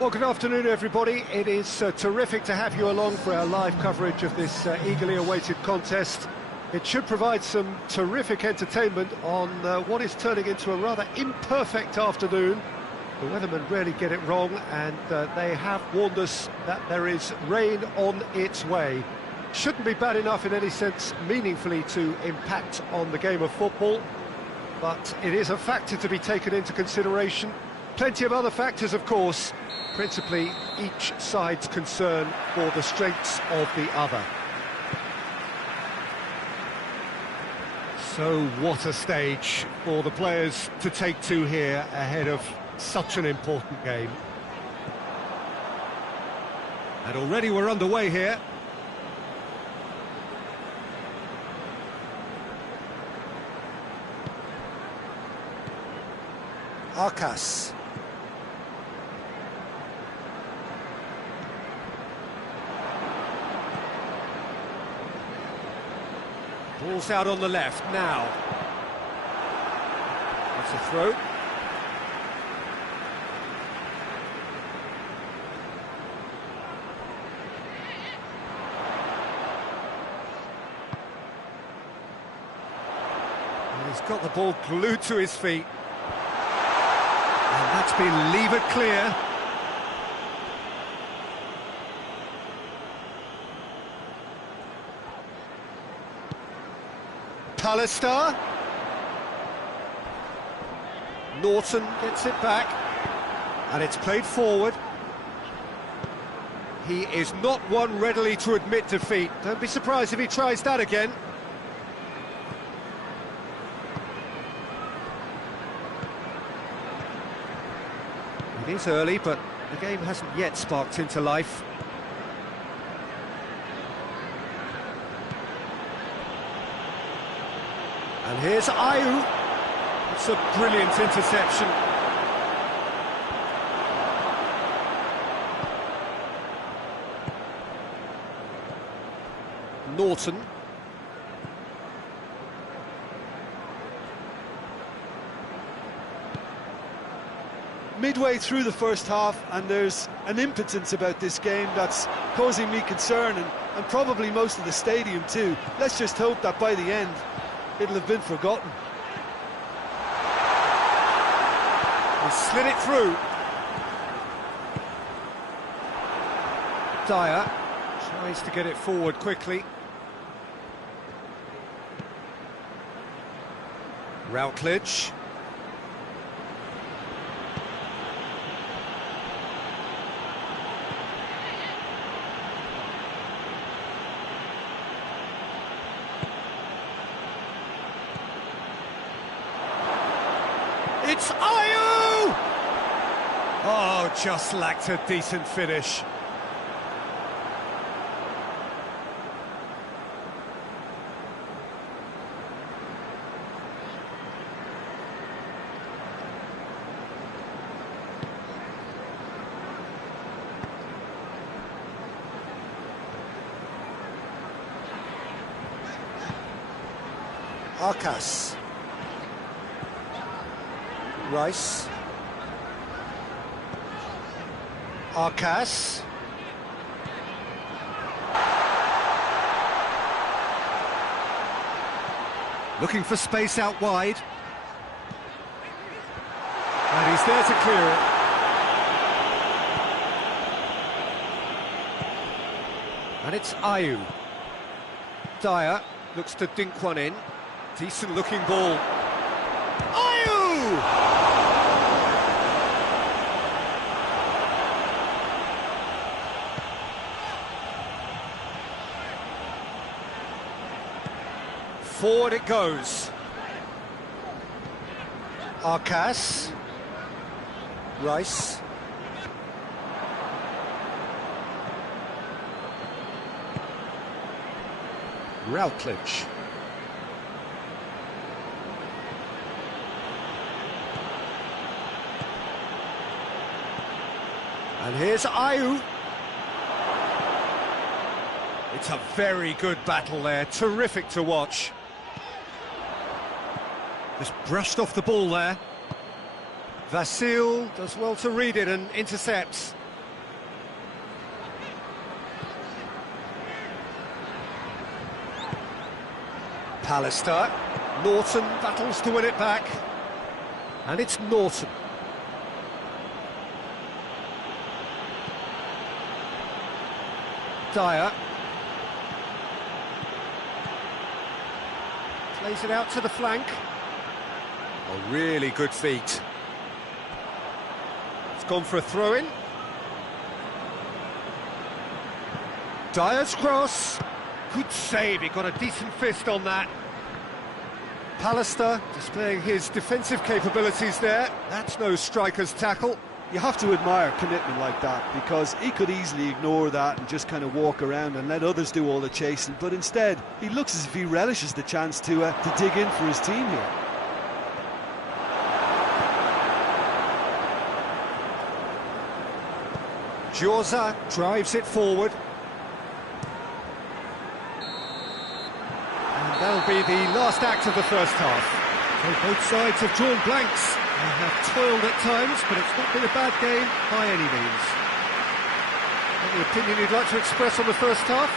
Well, good afternoon, everybody. It is terrific to have you along for our live coverage of this eagerly awaited contest. It should provide some terrific entertainment on what is turning into a rather imperfect afternoon. The weathermen rarely get it wrong, and they have warned us that there is rain on its way. Shouldn't be bad enough in any sense meaningfully to impact on the game of football, but it is a factor to be taken into consideration. Plenty of other factors, of course, principally each side's concern for the strengths of the other. So what a stage for the players to take to here ahead of such an important game. And already we're underway here. Arcas. Ball's out on the left now. That's a throw. And he's got the ball glued to his feet. And that's been levered clear. Pallister. Norton gets it back, and it's played forward. He is not one readily to admit defeat. Don't be surprised if he tries that again. It is early, but the game hasn't yet sparked into life. And here's Ayew. It's a brilliant interception. Norton. Midway through the first half, and there's an impotence about this game that's causing me concern, and probably most of the stadium too. Let's just hope that by the end it'll have been forgotten. He slid it through. Dyer tries to get it forward quickly. Routledge. It's Ayew! Oh, just lacked a decent finish. Arcas. Rice. Arcas. Looking for space out wide. And he's there to clear it. And it's Ayew. Dyer looks to dink one in. Decent looking ball. Ayew! Forward it goes. Arcas. Rice. Routledge. And here's Ayew. It's a very good battle there, terrific to watch. Just brushed off the ball there. Vasil does well to read it and intercepts. Pallister. Norton battles to win it back. And it's Norton. Dyer. Plays it out to the flank. Oh, really good feet. It's gone for a throw-in. Dyer's cross. Good save, he got a decent fist on that. Pallister displaying his defensive capabilities there. That's no striker's tackle. You have to admire commitment like that, because he could easily ignore that and just kind of walk around and let others do all the chasing, but instead he looks as if he relishes the chance to dig in for his team here. Jorza drives it forward. And that'll be the last act of the first half. So both sides have drawn blanks. They have toiled at times, but it's not been a bad game by any means. Any opinion you'd like to express on the first half?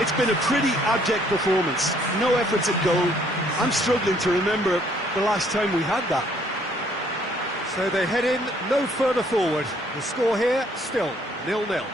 It's been a pretty abject performance. No efforts at goal. I'm struggling to remember the last time we had that. So they head in no further forward. The score here, still 0-0.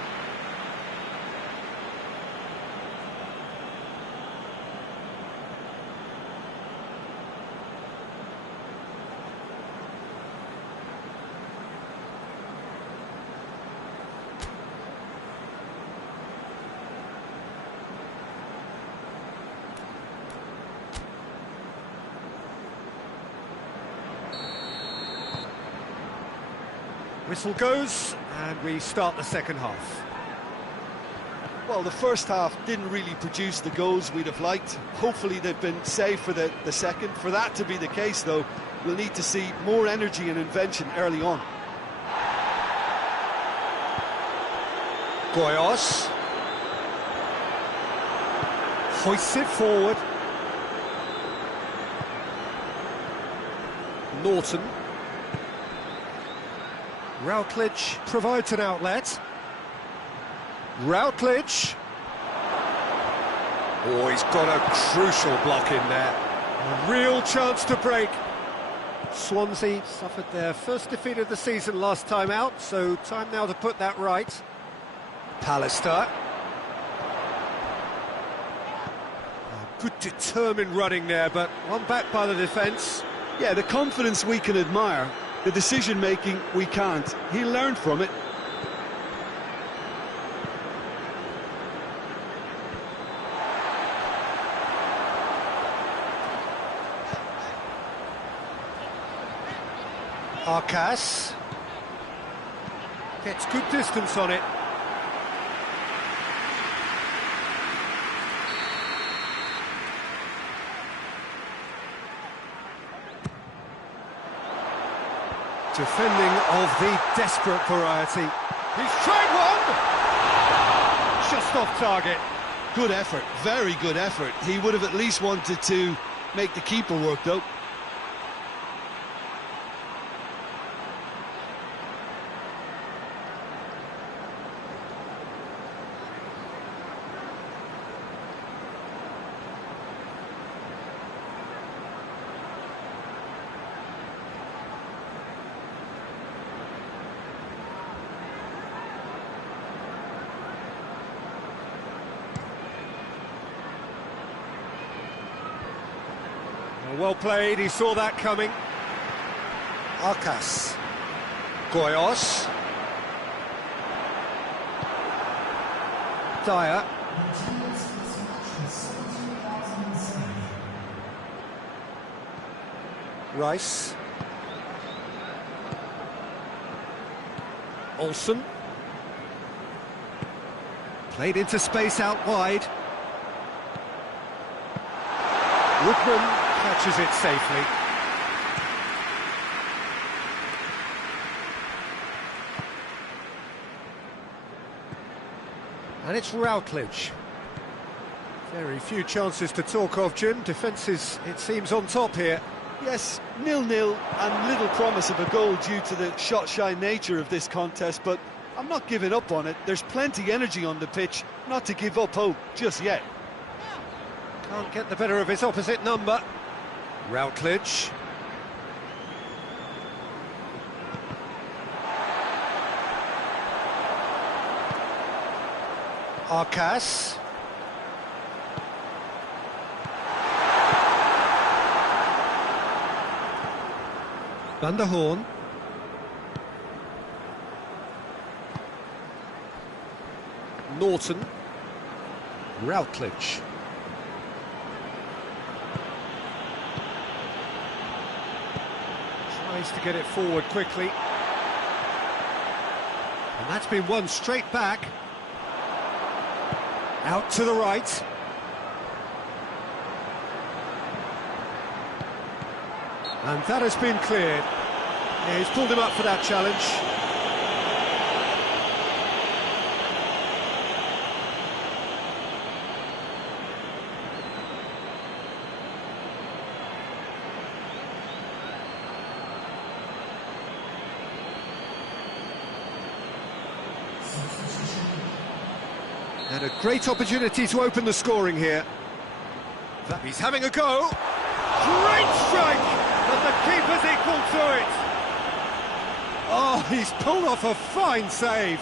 Whistle goes, and we start the second half. Well, the first half didn't really produce the goals we'd have liked. Hopefully they've been saved for the second. For that to be the case, though, we'll need to see more energy and invention early on. Goyos hoists it forward. Norton. Routledge provides an outlet. Routledge. Oh, he's got a crucial block in there. A real chance to break. Swansea suffered their first defeat of the season last time out, so time now to put that right. Pallister. Good determined running there, but one back by the defence. Yeah, the confidence we can admire. The decision-making, we can't. He learned from it. Arcas gets good distance on it. Defending of the desperate variety. He's tried one! Just off target. Good effort, very good effort. He would have at least wanted to make the keeper work, though. Well played, he saw that coming. Arcas. Goyos. Dyer. Rice. Olsen. Played into space out wide. Woodman catches it safely. And it's Routledge. Very few chances to talk of, Jim. Defence is, it seems, on top here. Yes, 0-0 and little promise of a goal due to the shot-shy nature of this contest, but I'm not giving up on it. There's plenty energy on the pitch, not to give up hope just yet. Can't get the better of his opposite number. Routledge. Arcas. Van der Horn. Norton. Routledge. Tries to get it forward quickly. And that's been won straight back. Out to the right. And that has been cleared. Yeah, he's pulled him up for that challenge. And a great opportunity to open the scoring here. He's having a go. Great strike! But the keeper's equal to it. Oh, he's pulled off a fine save.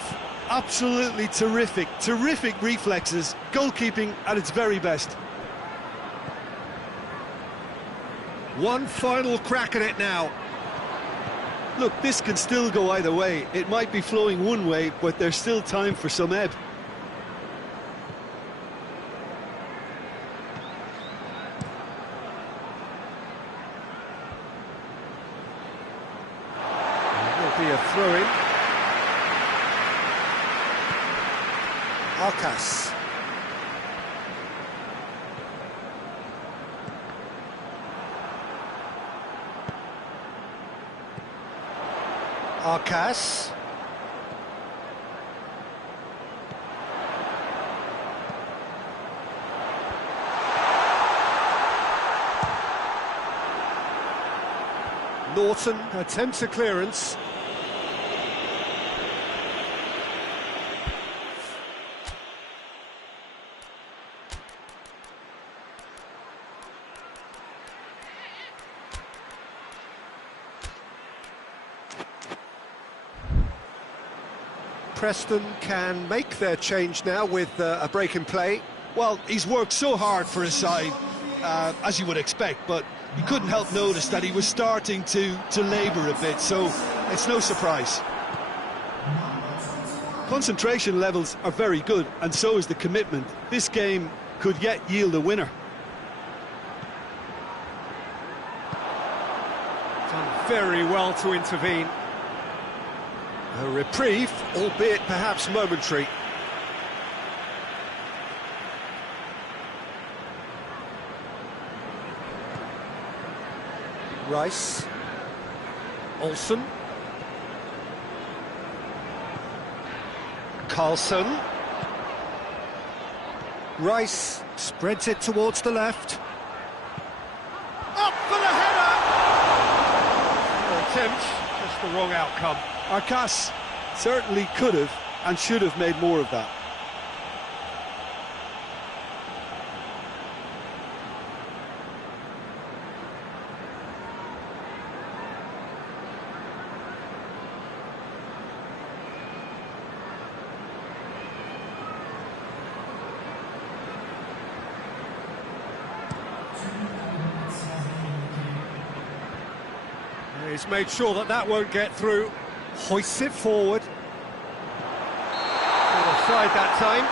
Absolutely terrific, terrific reflexes, goalkeeping at its very best. One final crack at it now. Look, this can still go either way. It might be flowing one way, but there's still time for some ebb. Be a throw-in. Arcas. Arcas. Norton attempts a clearance. Preston can make their change now with a break in play. Well, he's worked so hard for his side, as you would expect, but you couldn't help notice that he was starting to labour a bit, so it's no surprise. Concentration levels are very good, and so is the commitment. This game could yet yield a winner. Done very well to intervene. A reprieve, albeit perhaps momentary. Rice. Olsen. Carlson. Rice spreads it towards the left. Up for the header! An attempt, just the wrong outcome. Arcas certainly could have and should have made more of that. He's made sure that that won't get through. Hoists it forward. Offside that time.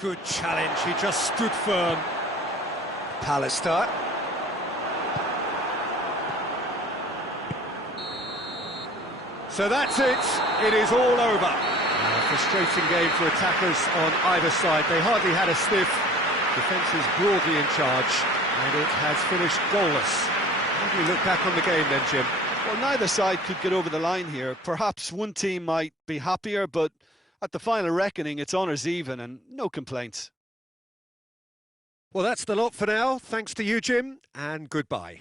Good challenge, he just stood firm. Pallister. So that's it, it is all over. A frustrating game for attackers on either side. They hardly had a sniff. Defence is broadly in charge, and it has finished goalless. How do you look back on the game then, Jim? Well, neither side could get over the line here. Perhaps one team might be happier, but At the final reckoning, it's honours even and no complaints. Well, that's the lot for now. Thanks to you, Jim, and goodbye.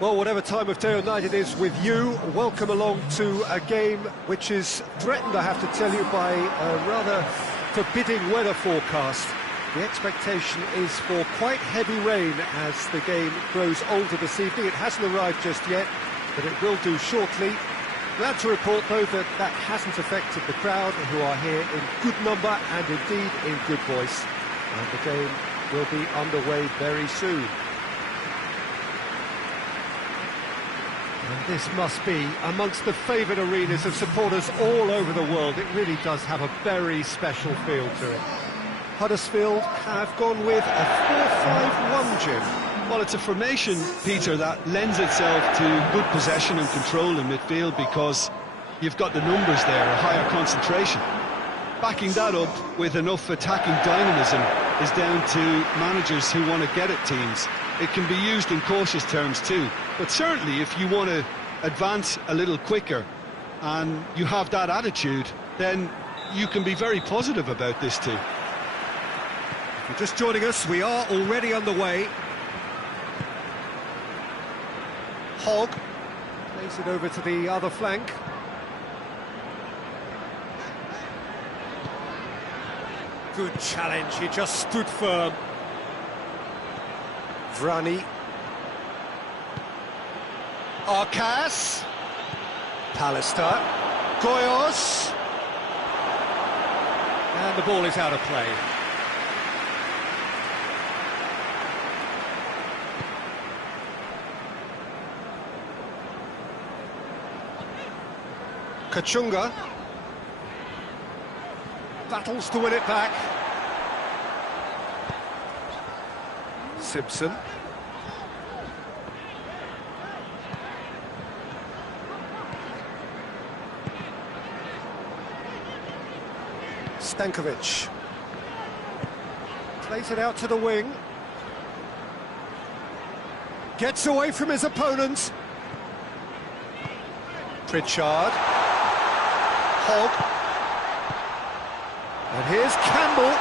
Well, whatever time of day or night it is with you, welcome along to a game which is threatened, I have to tell you, by a rather forbidding weather forecast. The expectation is for quite heavy rain as the game grows older this evening. It hasn't arrived just yet, but it will do shortly. Glad to report, though, that that hasn't affected the crowd, who are here in good number and indeed in good voice. And the game will be underway very soon. And this must be amongst the favoured arenas of supporters all over the world. It really does have a very special feel to it. Huddersfield have gone with a 4-5-1, Jim. Well, it's a formation, Peter, that lends itself to good possession and control in midfield because you've got the numbers there, a higher concentration. Backing that up with enough attacking dynamism is down to managers who want to get at teams. It can be used in cautious terms too, but certainly if you want to advance a little quicker and you have that attitude, then you can be very positive about this too. If you're just joining us, we are already underway. Hogg plays it over to the other flank. Good challenge, he just stood firm. Vrani. Arcas. Pallister. Goyos. And the ball is out of play. Kachunga battles to win it back. Simpson. Stankovic plays it out to the wing. Gets away from his opponent. Pritchard. Hogg. And here's Campbell.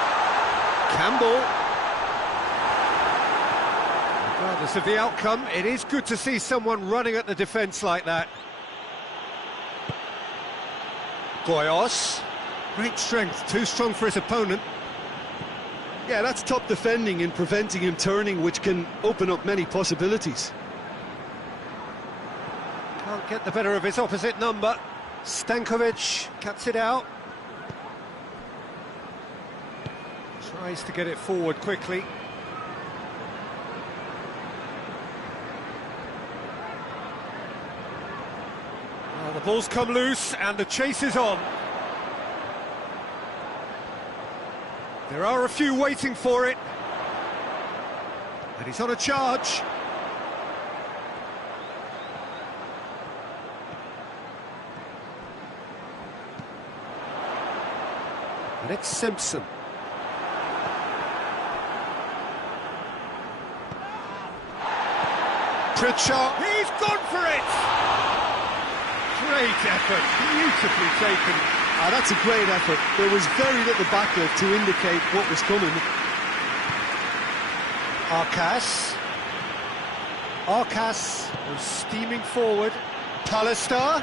Regardless of the outcome, it is good to see someone running at the defence like that. Goyos. Great strength, too strong for his opponent. Yeah, that's top defending in preventing him turning, which can open up many possibilities. Can't get the better of his opposite number. Stankovic cuts it out. Tries to get it forward quickly. Well, the ball's come loose and the chase is on. There are a few waiting for it. And he's on a charge. And it's Simpson. Pritchard, he's gone for it! Great effort, beautifully taken. That's a great effort. There was very little backup to indicate what was coming. Arcas was steaming forward. Pallister.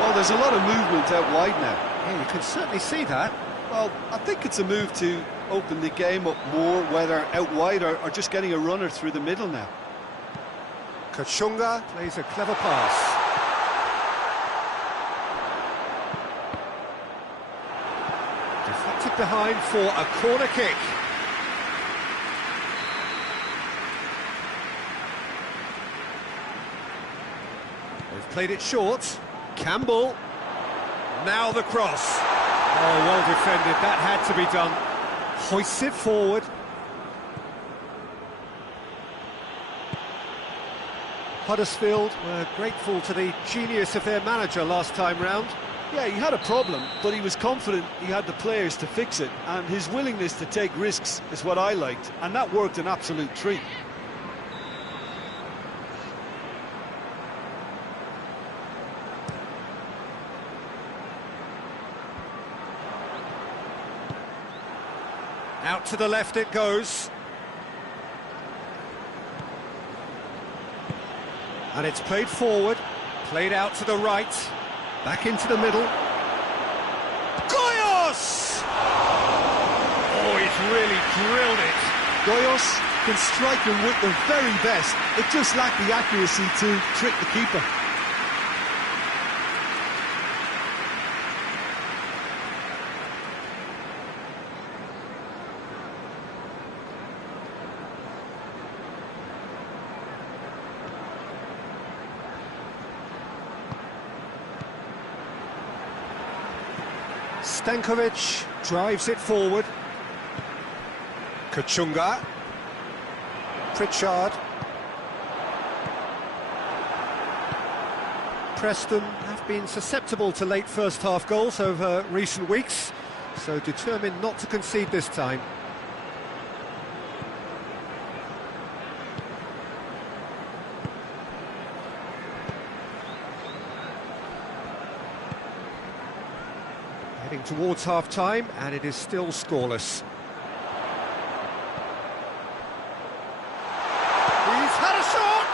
Well, there's a lot of movement out wide now. Yeah, you can certainly see that. Well, I think it's a move to open the game up more, whether out wide or just getting a runner through the middle now. Kachunga plays a clever pass. Deflected behind for a corner kick. They've played it short. Campbell. Now the cross. Oh, well defended. That had to be done. Hoists it forward. Huddersfield were grateful to the genius of their manager last time round. Yeah, he had a problem, but he was confident he had the players to fix it, and his willingness to take risks is what I liked, and that worked an absolute treat. Out to the left it goes. And it's played forward, played out to the right, back into the middle. Goyos! Oh, he's really drilled it. Goyos can strike them with the very best. It just lacked the accuracy to trick the keeper. Stankovic drives it forward. Kachunga. Pritchard. Preston have been susceptible to late first-half goals over recent weeks, so determined not to concede this time. Heading towards half-time, and it is still scoreless. He's had a shot!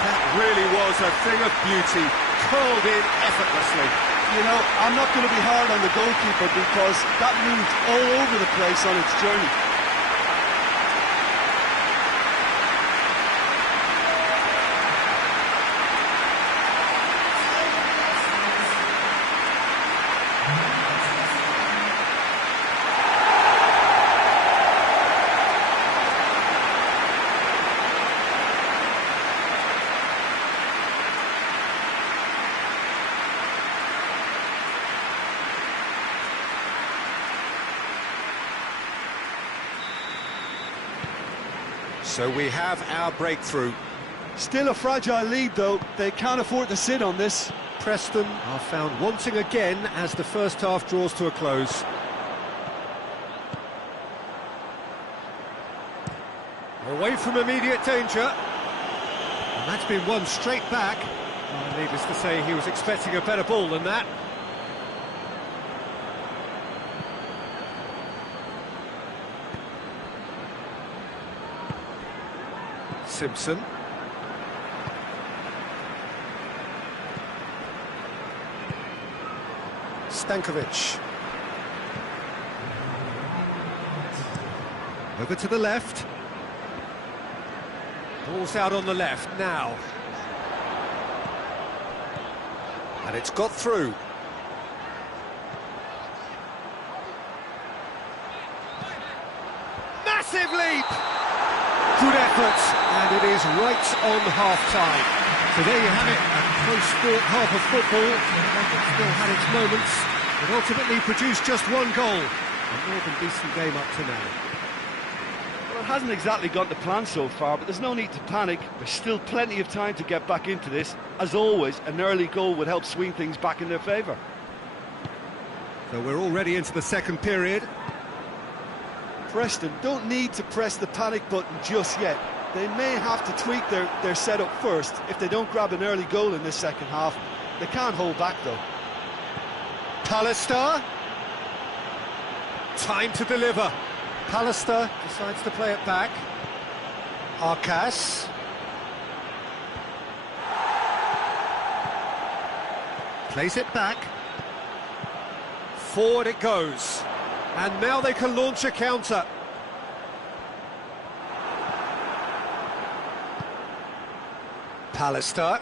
That really was a thing of beauty, curled in effortlessly. You know, I'm not going to be hard on the goalkeeper because that moved all over the place on its journey. So we have our breakthrough. Still a fragile lead, though. They can't afford to sit on this. Preston are found wanting again as the first half draws to a close. Away from immediate danger. And that's been won straight back. Well, needless to say, he was expecting a better ball than that. Simpson. Stankovic. Over to the left. Ball's out on the left now. And it's got through. Massive leap! Good effort, and it is right on half-time. So there you have it, a close-fought half of football. It still had its moments, but ultimately produced just one goal. A more than decent game up to now. Well, it hasn't exactly gone to plan so far, but there's no need to panic. There's still plenty of time to get back into this. As always, an early goal would help swing things back in their favour. So we're already into the second period. Preston don't need to press the panic button just yet. They may have to tweak their setup first if they don't grab an early goal in this second half. They can't hold back, though. Pallister. Time to deliver. Pallister decides to play it back. Arcas. Plays it back. Forward it goes. And now they can launch a counter. Pallister.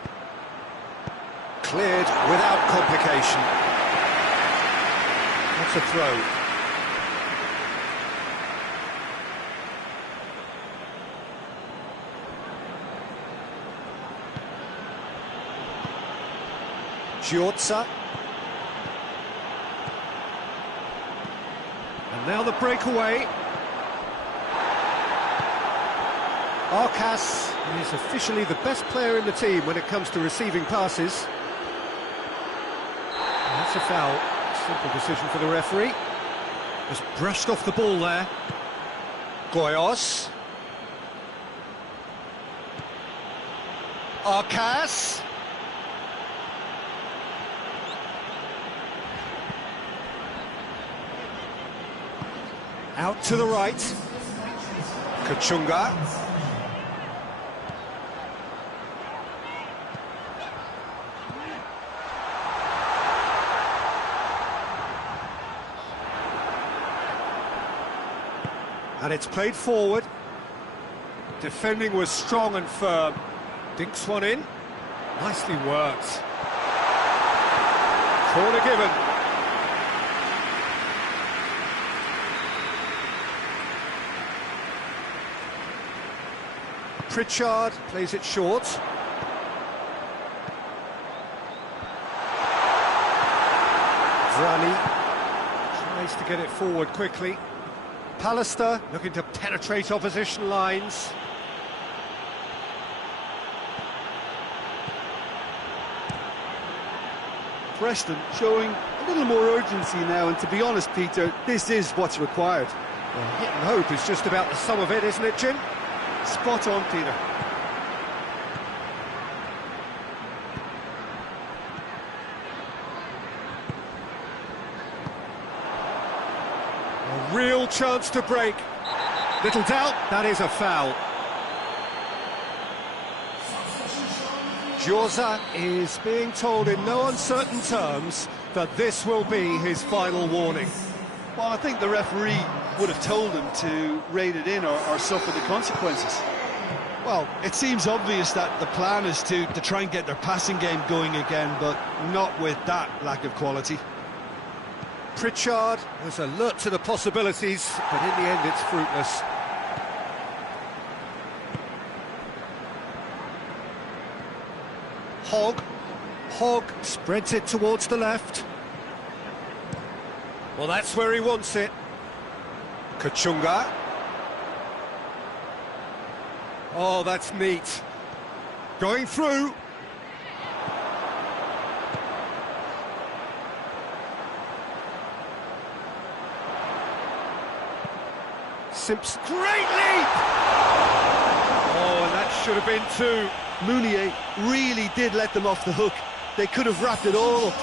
Cleared without complication. That's a throw. Giorza. And now the breakaway. Arcas is officially the best player in the team when it comes to receiving passes. And that's a foul. Simple decision for the referee. Just brushed off the ball there. Goyos. Arcas. Out to the right. Kachunga. And it's played forward. Defending was strong and firm. Dinks one in. Nicely worked. Corner given. Pritchard plays it short. Vrani tries to get it forward quickly. Pallister looking to penetrate opposition lines. Preston showing a little more urgency now, and to be honest, Peter, this is what's required. Well, hit and hope is just about the sum of it, isn't it, Jim? Spot on, Peter. A real chance to break. Little doubt, that is a foul. Djorza is being told in no uncertain terms that this will be his final warning. Well, I think the referee would have told him to rein it in or suffer the consequences. Well, it seems obvious that the plan is to try and get their passing game going again, but not with that lack of quality. Pritchard was alert to the possibilities, but in the end it's fruitless. Hogg spreads it towards the left. Well, that's where he wants it. Kachunga. Oh, that's neat. Going through. Simpson, great leap! Oh, and that should have been two. Mounier really did let them off the hook. They could have wrapped it all up.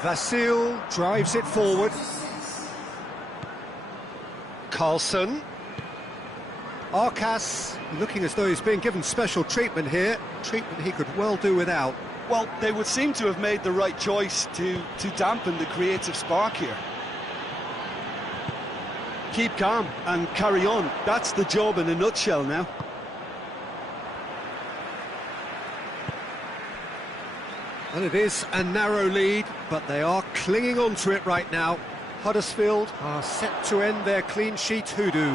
Vasil drives it forward. Carlson. Arcas looking as though he's being given special treatment here. Treatment he could well do without. Well, they would seem to have made the right choice to dampen the creative spark here. Keep calm and carry on. That's the job in a nutshell now. And it is a narrow lead, but they are clinging on to it right now. Huddersfield are set to end their clean sheet hoodoo.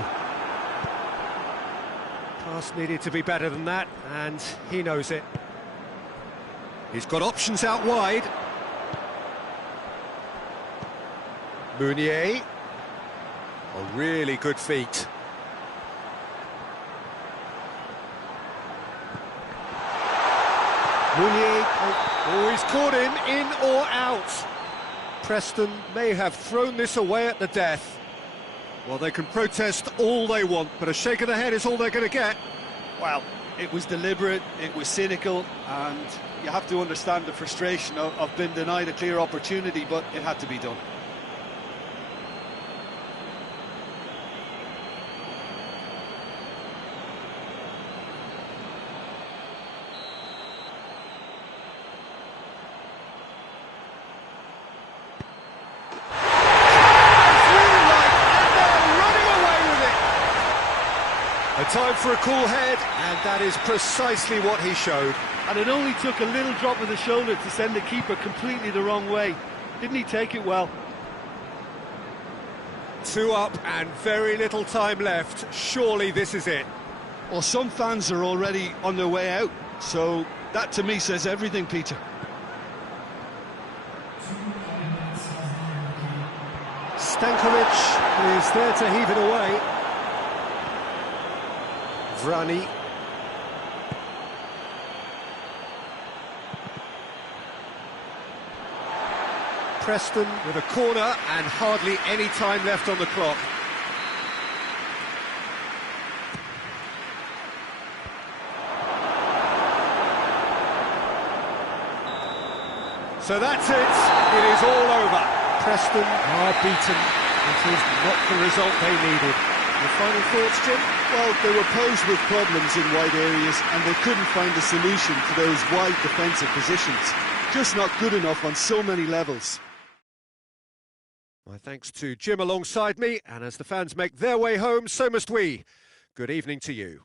Pass needed to be better than that, and he knows it. He's got options out wide. Mounier. A really good feat. Mounier, oh, he's caught him, in or out. Preston may have thrown this away at the death. Well, they can protest all they want, but a shake of the head is all they're going to get. Well, it was deliberate, it was cynical, and you have to understand the frustration of being denied a clear opportunity, but it had to be done. A time for a cool head, and that is precisely what he showed. And it only took a little drop of the shoulder to send the keeper completely the wrong way. Didn't he take it well? 2 up and very little time left. Surely this is it. Well, some fans are already on their way out, so that to me says everything, Peter. Stankovic is there to heave it away. Vrani. Preston with a corner and hardly any time left on the clock. So that's it. It is all over. Preston are beaten. It is not the result they needed. Your final thoughts, Jim? Well, they were posed with problems in wide areas and they couldn't find a solution to those wide defensive positions. Just not good enough on so many levels. My thanks to Jim alongside me, and as the fans make their way home, so must we. Good evening to you.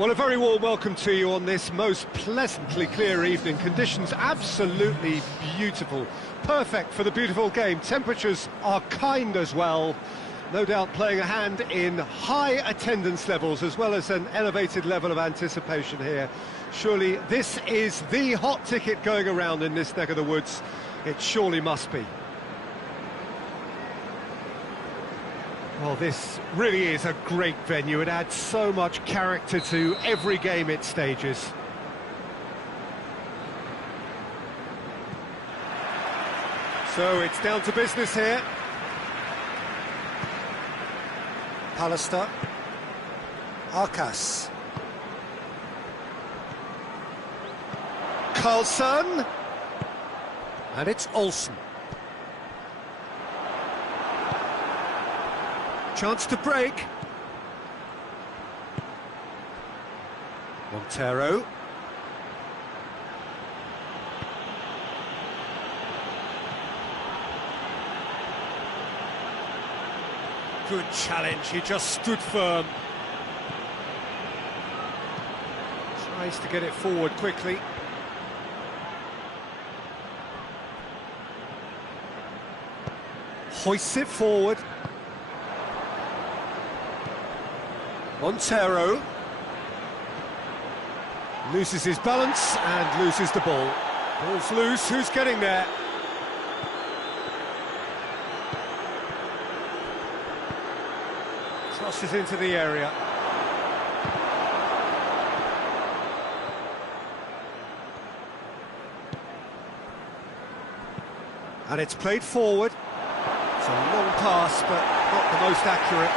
Well, a very warm welcome to you on this most pleasantly clear evening. Conditions absolutely beautiful. Perfect for the beautiful game. Temperatures are kind as well. No doubt playing a hand in high attendance levels as well as an elevated level of anticipation here. Surely this is the hot ticket going around in this neck of the woods. It surely must be. Well, this really is a great venue. It adds so much character to every game it stages. So it's down to business here. Pallister. Arcas. Carlson. And it's Olsen. Chance to break. Montero. Good challenge, he just stood firm. Tries to get it forward quickly. Hoists it forward. Montero. Loses his balance and loses the ball. Ball's loose, who's getting there? Crosses into the area. And it's played forward. It's a long pass, but not the most accurate.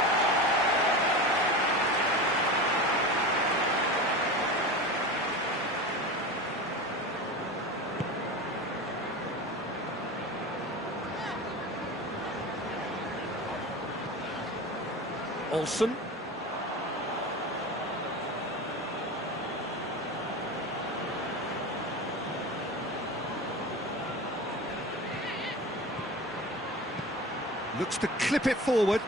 Olsen. Looks to clip it forward.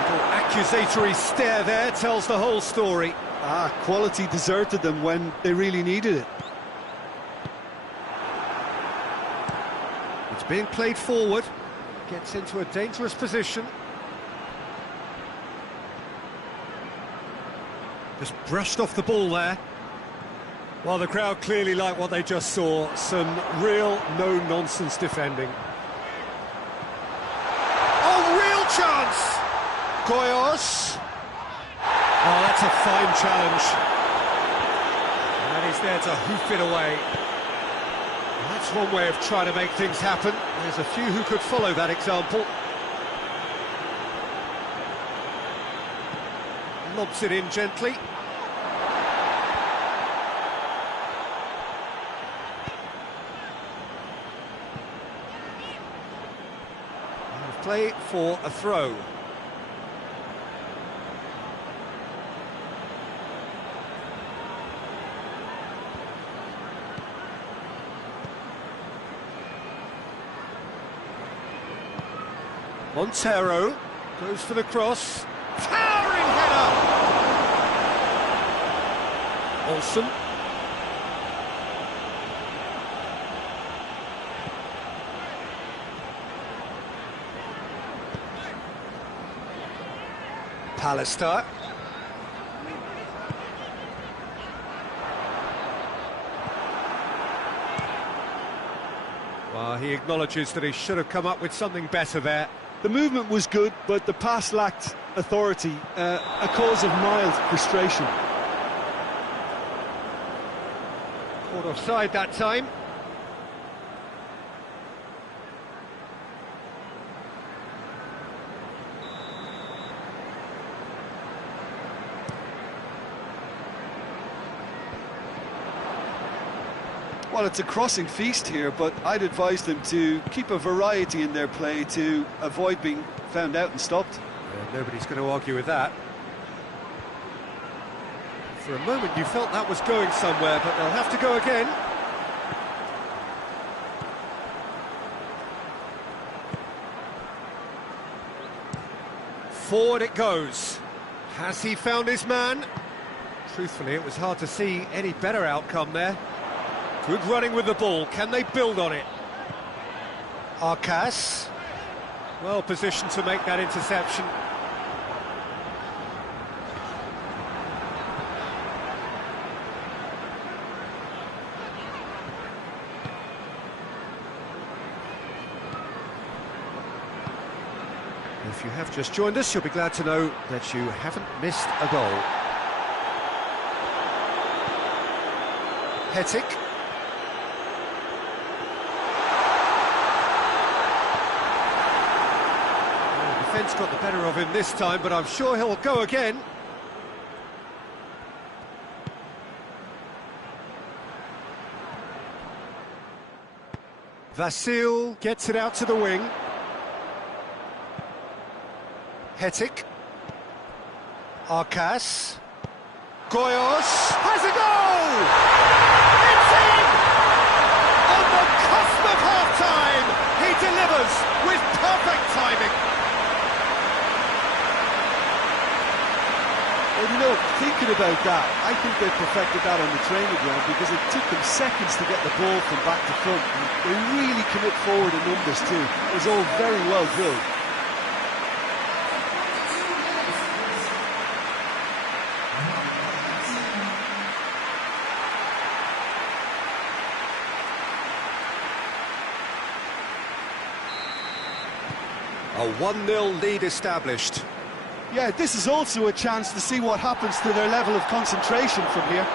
Little accusatory stare there tells the whole story. Quality deserted them when they really needed it. It's being played forward. Gets into a dangerous position. Just brushed off the ball there. Well, the crowd clearly like what they just saw. Some real no-nonsense defending. Oh, real chance! Goyos. Oh, that's a fine challenge. And he's there to hoof it away. And that's one way of trying to make things happen. There's a few who could follow that example. Lobs it in gently. Play for a throw. Montero goes for the cross. Towering header! Olsen. Pallister. Well, he acknowledges that he should have come up with something better there. The movement was good, but the pass lacked authority, a cause of mild frustration. Caught offside that time. Well, it's a crossing feast here, but I'd advise them to keep a variety in their play to avoid being found out and stopped. Yeah, nobody's going to argue with that. For a moment you felt that was going somewhere, but they'll have to go again. Forward it goes. Has he found his man? Truthfully, it was hard to see any better outcome there. Good running with the ball. Can they build on it? Arcas. Well positioned to make that interception. If you have just joined us, you'll be glad to know that you haven't missed a goal. Hetic. Defence got the better of him this time, but I'm sure he'll go again. Vasil gets it out to the wing. Hetik. Arkas. Goyos has a goal! It's in! On the cusp of half-time, he delivers with perfect timing. Well, you know, thinking about that, I think they perfected that on the training ground because it took them seconds to get the ball from back to front. And they really commit forward in numbers too. It was all very well drilled. A 1-0 lead established. Yeah, this is also a chance to see what happens to their level of concentration from here.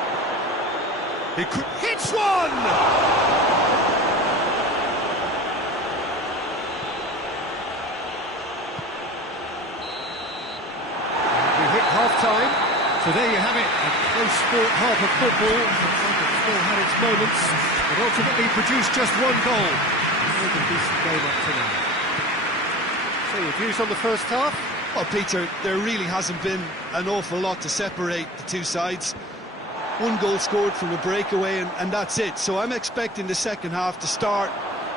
He hits one! We hit half-time, so there you have it. A close sport half of football. It still had its moments, but ultimately produced just one goal. It was a decent game up to now. So your views on the first half? Well, Peter, there really hasn't been an awful lot to separate the two sides. One goal scored from a breakaway, and that's it. So I'm expecting the second half to start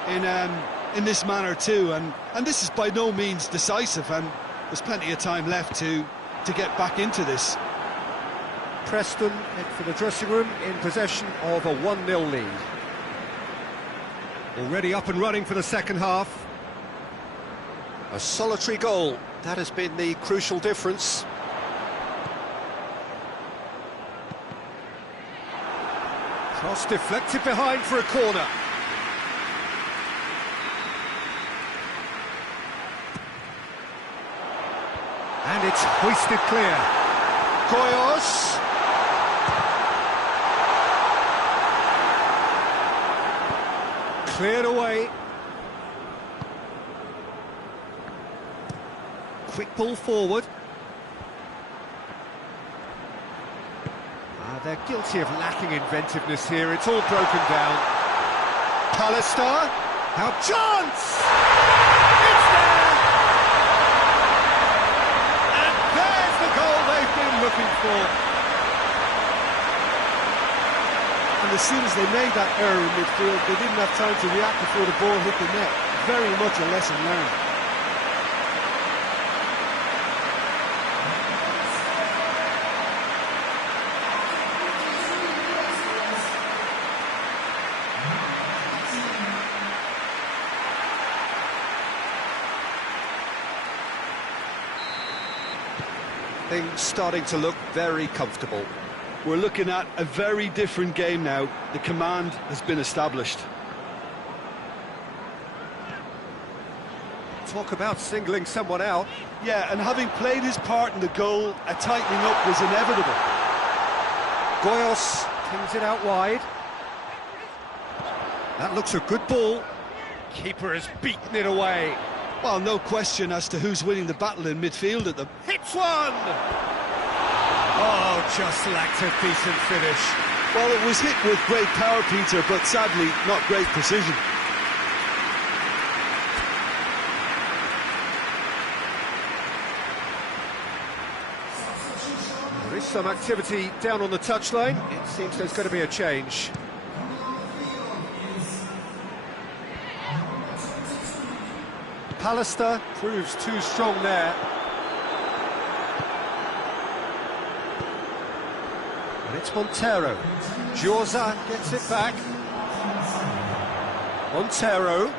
in this manner too. And this is by no means decisive, and there's plenty of time left to get back into this. Preston head for the dressing room in possession of a 1-0 lead. Already up and running for the second half. A solitary goal, that has been the crucial difference. Cross deflected behind for a corner. And it's hoisted clear. Goyos. Cleared away. Quick ball forward. They're guilty of lacking inventiveness here. It's all broken down. Pallister. Now chance! It's there! And there's the goal they've been looking for. And as soon as they made that error in midfield, they didn't have time to react before the ball hit the net. Very much a lesson learned. Things starting to look very comfortable. We're looking at a very different game now. The command has been established. Talk about singling someone out. Yeah, and having played his part in the goal, a tightening up was inevitable. Goyos pings it out wide. That looks a good ball. Keeper has beaten it away. Well, no question as to who's winning the battle in midfield at the... Hits one! Oh, just lacked a decent finish. Well, it was hit with great power, Peter, but sadly, not great precision. There is some activity down on the touchline. It seems there's going to be a change. Pallister proves too strong there. And it's Montero. Giorza gets it back. Montero.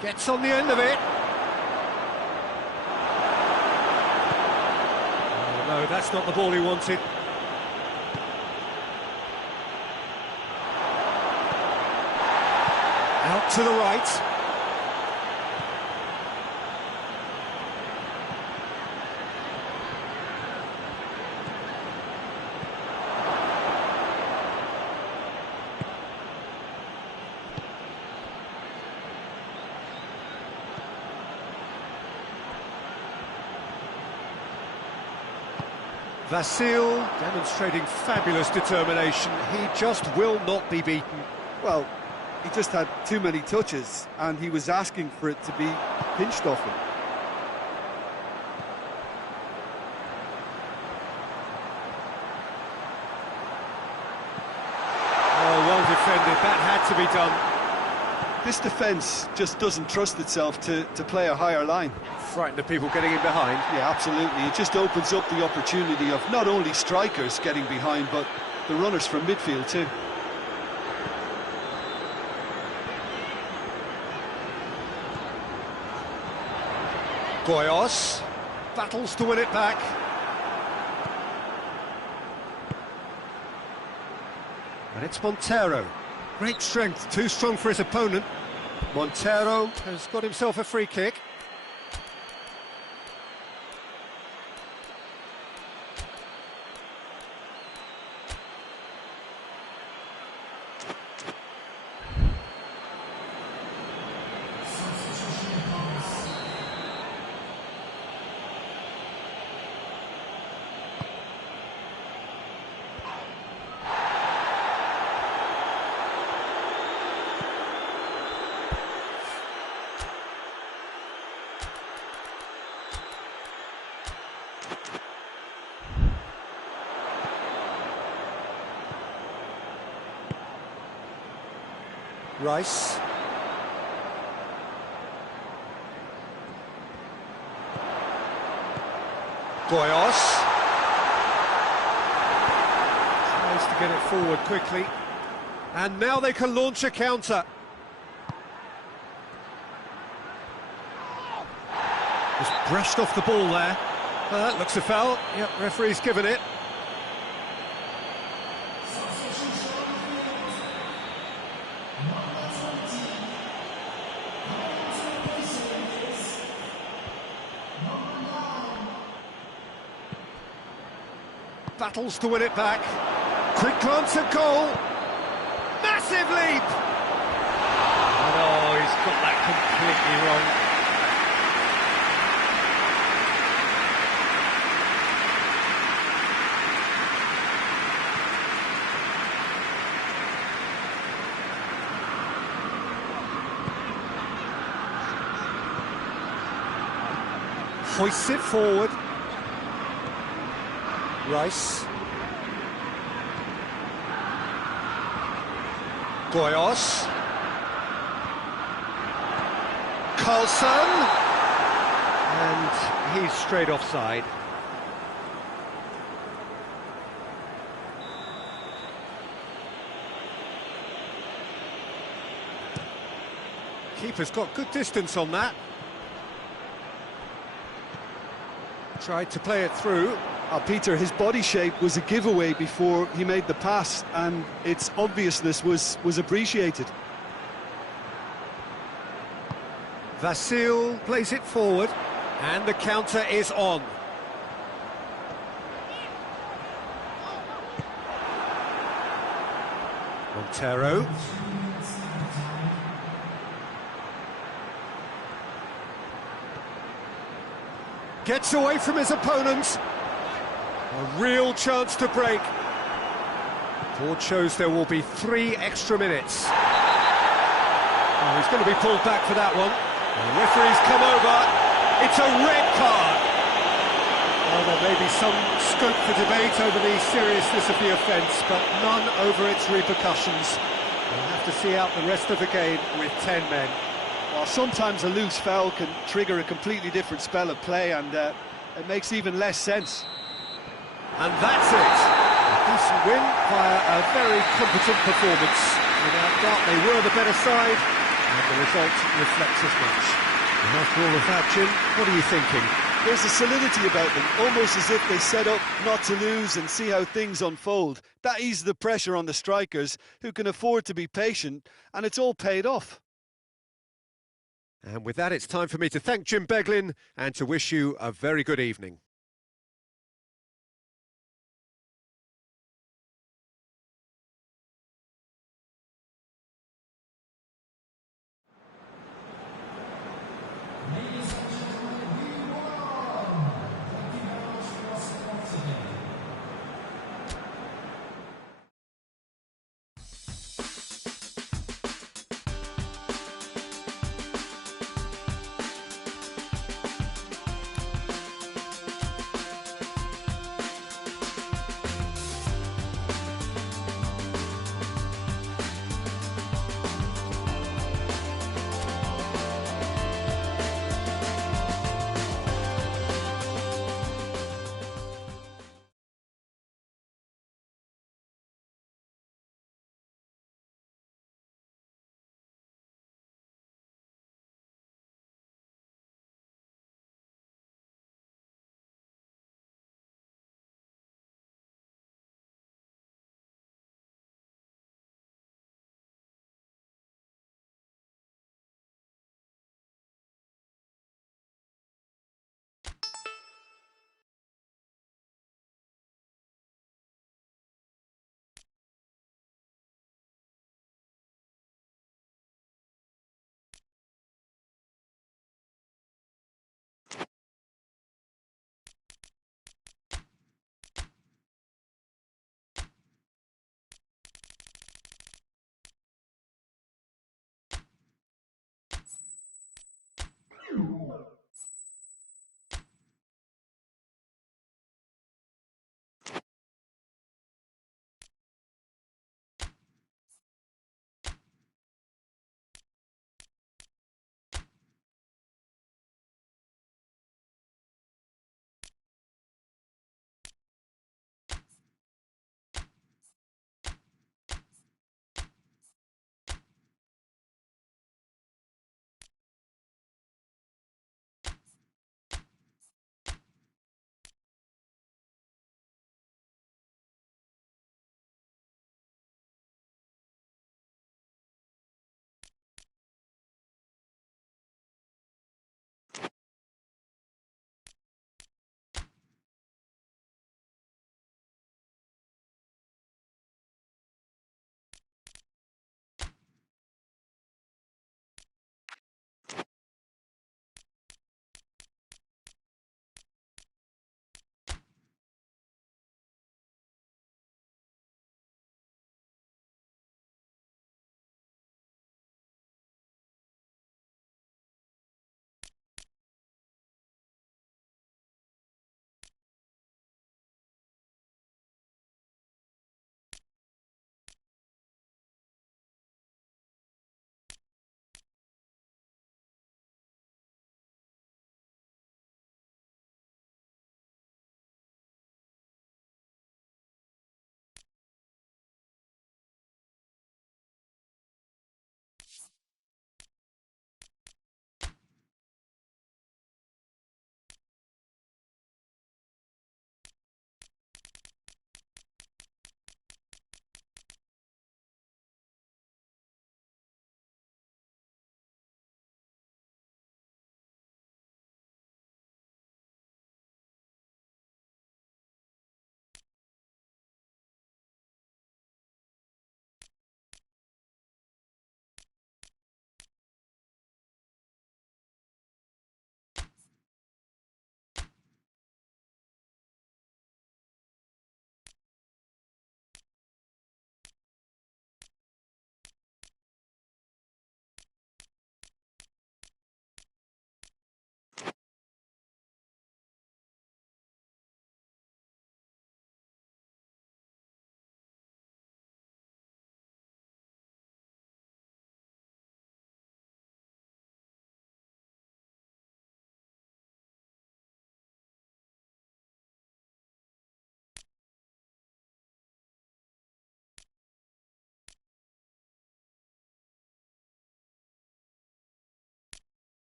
Gets on the end of it. No, that's not the ball he wanted. Out to the right. Vasil demonstrating fabulous determination. He just will not be beaten. Well, he just had too many touches, and he was asking for it to be pinched off him. Oh, well defended. That had to be done. This defence just doesn't trust itself to play a higher line. Frightened of people getting in behind. Yeah, absolutely. It just opens up the opportunity of not only strikers getting behind, but the runners from midfield too. Goyos battles to win it back. And it's Montero. Great strength, too strong for his opponent. Montero has got himself a free kick. Rice. Goyos. Tries to get it forward quickly. And now they can launch a counter. Just brushed off the ball there. That looks a foul. Yep, referee's given it. Battles to win it back. Quick glance at goal. Massive leap! Oh, he's got that completely wrong. Hoists it forward. Rice. Goyos. Carlson. And he's straight offside. Keeper's got good distance on that. Tried to play it through. Peter, his body shape was a giveaway before he made the pass, and its obviousness was appreciated. Vasil plays it forward, and the counter is on. Montero. Gets away from his opponent. A real chance to break. Board shows there will be 3 extra minutes. Oh, he's going to be pulled back for that one. The referee's come over. It's a red card. Well, there may be some scope for debate over the seriousness of the offence, but none over its repercussions. We'll have to see out the rest of the game with 10 men. Well, sometimes a loose foul can trigger a completely different spell of play, and it makes even less sense. And that's it. A decent win via a very competent performance. Without doubt, they were the better side, and the result reflects as much. And after all of that, Jim, what are you thinking? There's a solidity about them, almost as if they set up not to lose and see how things unfold. That eases the pressure on the strikers, who can afford to be patient, and it's all paid off. And with that, it's time for me to thank Jim Beglin and to wish you a very good evening.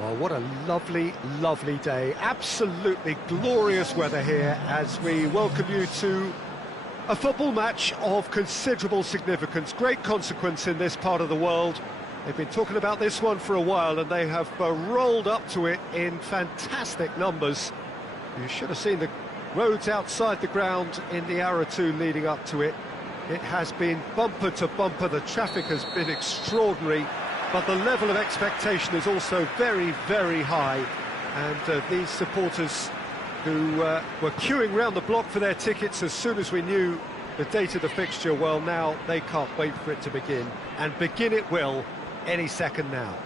Well, what a lovely, lovely day. Absolutely glorious weather here as we welcome you to a football match of considerable significance. Great consequence in this part of the world. They've been talking about this one for a while and they have rolled up to it in fantastic numbers. You should have seen the roads outside the ground in the hour or two leading up to it. It has been bumper to bumper. The traffic has been extraordinary. But the level of expectation is also very, very high. And these supporters who were queuing round the block for their tickets as soon as we knew the date of the fixture, well, now they can't wait for it to begin. And begin it will any second now.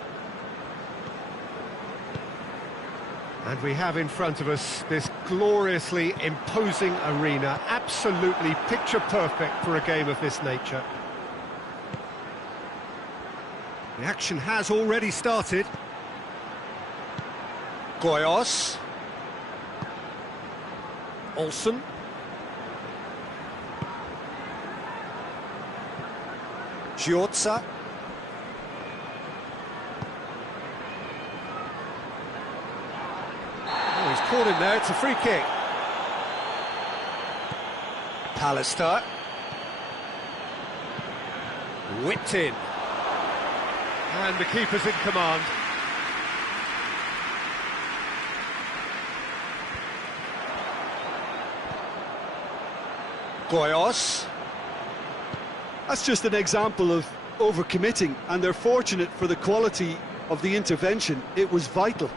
And we have in front of us this gloriously imposing arena. Absolutely picture perfect for a game of this nature. The action has already started. Goyos. Olsen. Giorza. Oh, he's caught him there, it's a free kick. Pallister. Whipped in. And the keeper's in command. Goyos. That's just an example of overcommitting, and they're fortunate for the quality of the intervention. It was vital.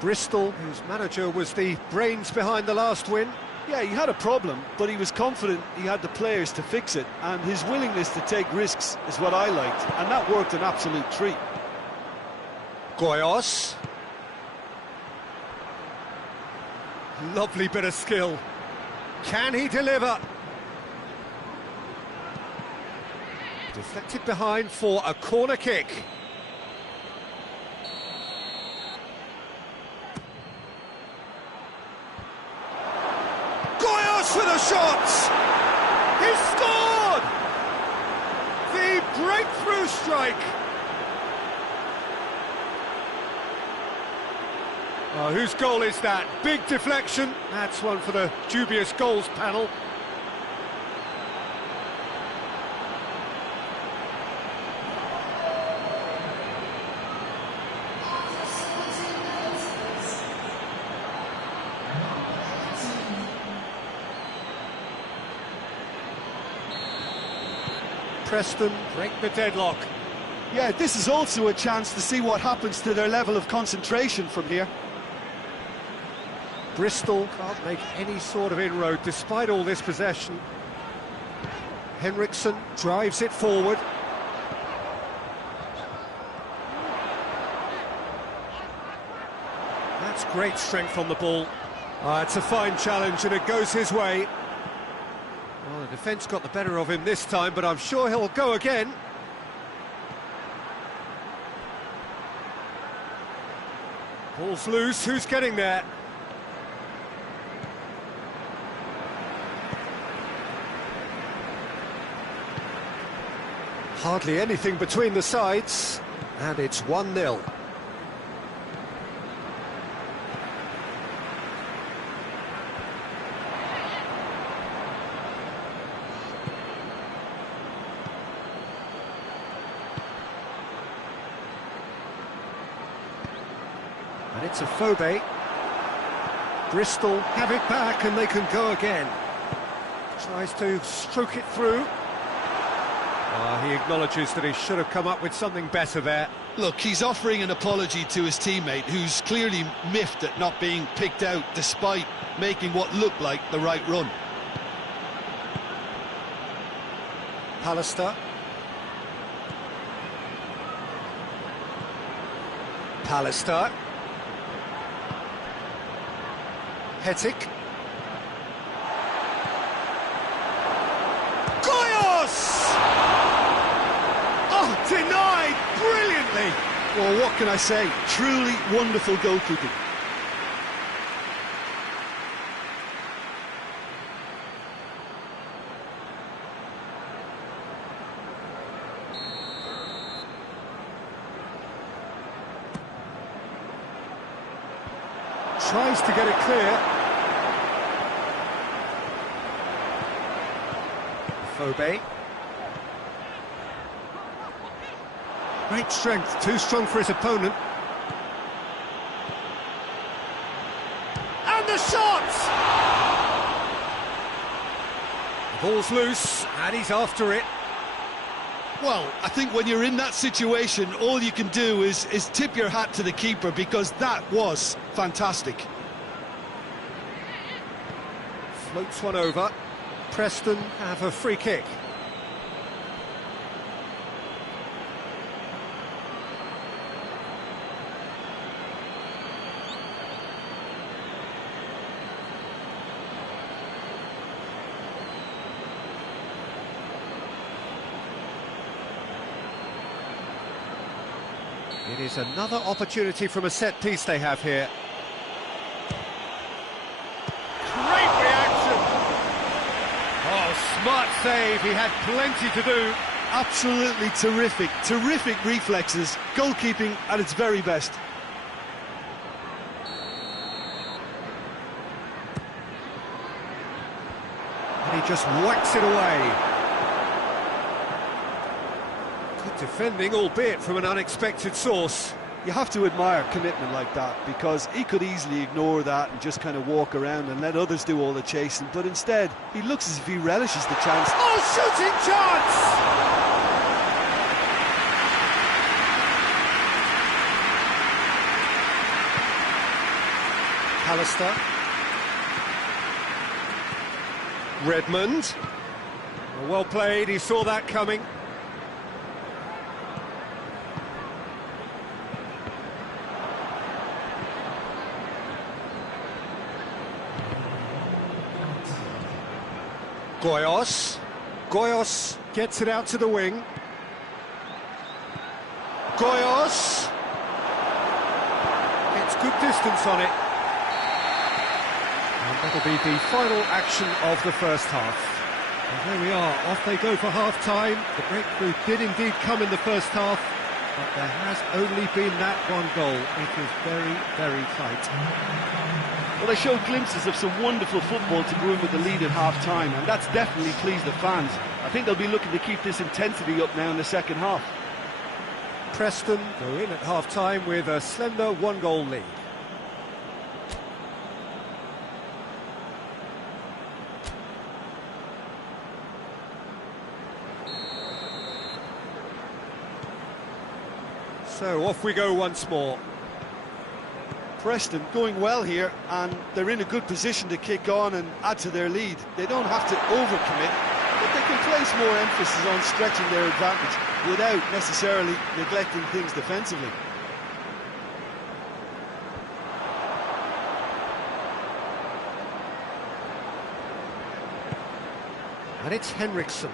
Bristol, whose manager was the brains behind the last win. Yeah, he had a problem, but he was confident he had the players to fix it, and his willingness to take risks is what I liked, and that worked an absolute treat. Goyos. Lovely bit of skill. Can he deliver? Deflected behind for a corner kick. For the shots! He scored! The breakthrough strike! Oh, whose goal is that? Big deflection. That's one for the dubious goals panel. Preston break the deadlock. Yeah, this is also a chance to see what happens to their level of concentration from here. Bristol can't make any sort of inroad despite all this possession. Henriksen drives it forward. That's great strength on the ball. It's a fine challenge and it goes his way. Well, the defence got the better of him this time, but I'm sure he'll go again. Ball's loose, who's getting there? Hardly anything between the sides, and it's 1-0. And it's a Phobe. Bristol have it back and they can go again. Tries to stroke it through. He acknowledges that he should have come up with something better there. Look, he's offering an apology to his teammate, who's clearly miffed at not being picked out despite making what looked like the right run. Pallister. Pallister. Hetic. Goyos! Oh, denied brilliantly! Well, what can I say? Truly wonderful goalkeeping. Tries to get it clear. Phobe. Great strength, too strong for his opponent. And the shot! The ball's loose, and he's after it. Well, I think when you're in that situation, all you can do is tip your hat to the keeper, because that was fantastic. Floats one over. Preston have a free kick. It is another opportunity from a set piece they have here. Great reaction! Oh, smart save, he had plenty to do. Absolutely terrific, terrific reflexes, goalkeeping at its very best. And he just whacks it away. Good defending, albeit from an unexpected source. You have to admire commitment like that, because he could easily ignore that and just kind of walk around and let others do all the chasing, but instead he looks as if he relishes the chance. Oh, shooting chance! Alistair. Redmond. Well played, he saw that coming. Goyos. Goyos gets it out to the wing. Goyos gets good distance on it. And that'll be the final action of the first half. And there we are, off they go for half-time. The breakthrough did indeed come in the first half, but there has only been that one goal. It is very, very tight. Well, they showed glimpses of some wonderful football to go in with the lead at half-time, and that's definitely pleased the fans. I think they'll be looking to keep this intensity up now in the second half. Preston go in at half-time with a slender one-goal lead. So off we go once more. Preston going well here, and they're in a good position to kick on and add to their lead. They don't have to overcommit, but they can place more emphasis on stretching their advantage without necessarily neglecting things defensively. And it's Henriksen.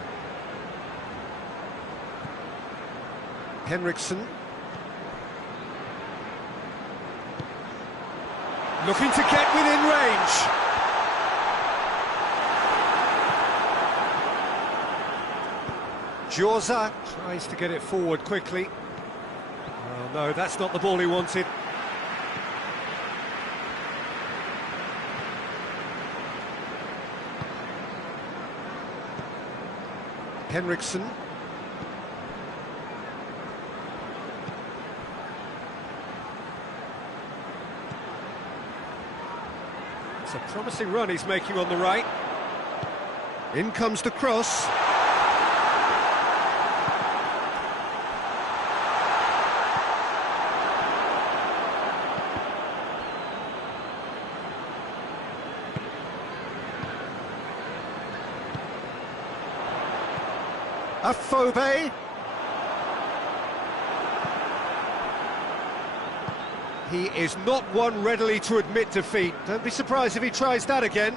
Henriksen. Looking to get within range. Jorza tries to get it forward quickly. Oh no, that's not the ball he wanted. Henriksen. It's a promising run he's making on the right. In comes the cross. Phobe. He is not one readily to admit defeat. Don't be surprised if he tries that again.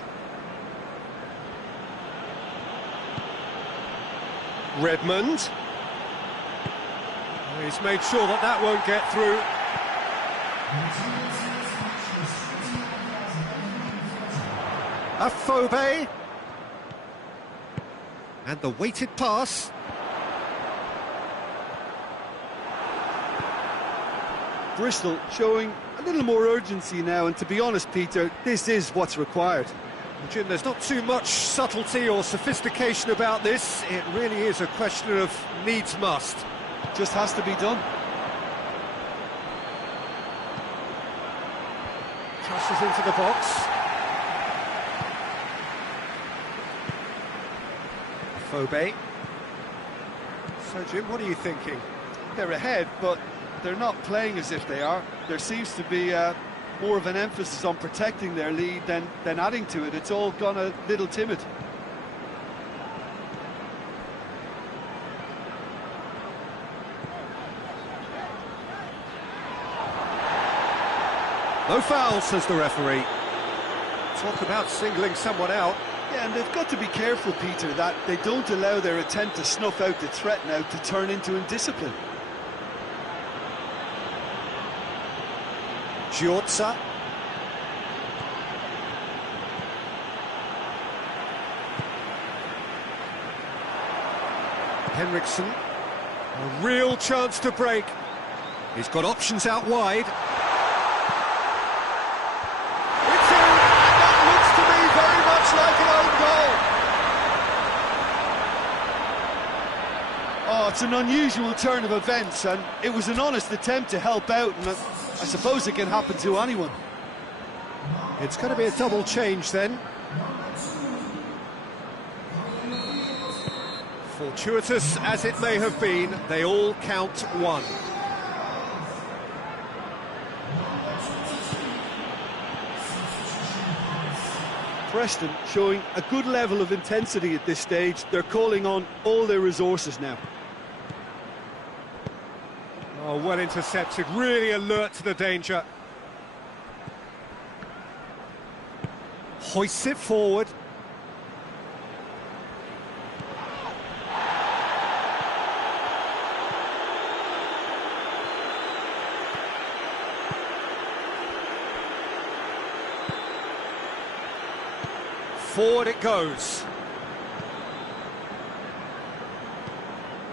Redmond. He's made sure that that won't get through. Phobe. And the weighted pass. Bristol showing a little more urgency now, and to be honest, Peter, this is what's required. Well, Jim, there's not too much subtlety or sophistication about this. It really is a question of needs must. Just has to be done. Crosses into the box. Phobe. So, Jim, what are you thinking? They're ahead, but they're not playing as if they are. There seems to be more of an emphasis on protecting their lead than adding to it. It's all gone a little timid. No foul, says the referee. Talk about singling someone out. Yeah, and they've got to be careful, Peter, that they don't allow their attempt to snuff out the threat now to turn into indiscipline. Giorza. Henriksen. A real chance to break. He's got options out wide. It's in, and that looks to me very much like an own goal. Oh, it's an unusual turn of events, and it was an honest attempt to help out, and I suppose it can happen to anyone. It's going to be a double change then. Fortuitous as it may have been, they all count one. Preston showing a good level of intensity at this stage. They're calling on all their resources now. Oh, well intercepted, really alert to the danger. Hoists it forward. Forward it goes.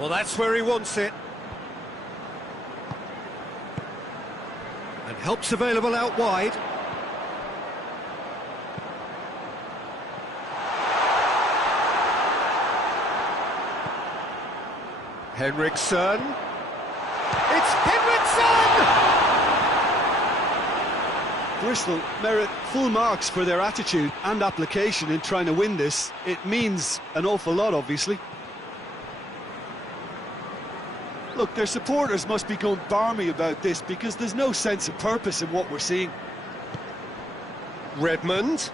Well, that's where he wants it. And help's available out wide. Henriksen. It's Henriksen! Bristol merit full marks for their attitude and application in trying to win this. It means an awful lot, obviously. Look, their supporters must be going barmy about this because there's no sense of purpose in what we're seeing. Redmond.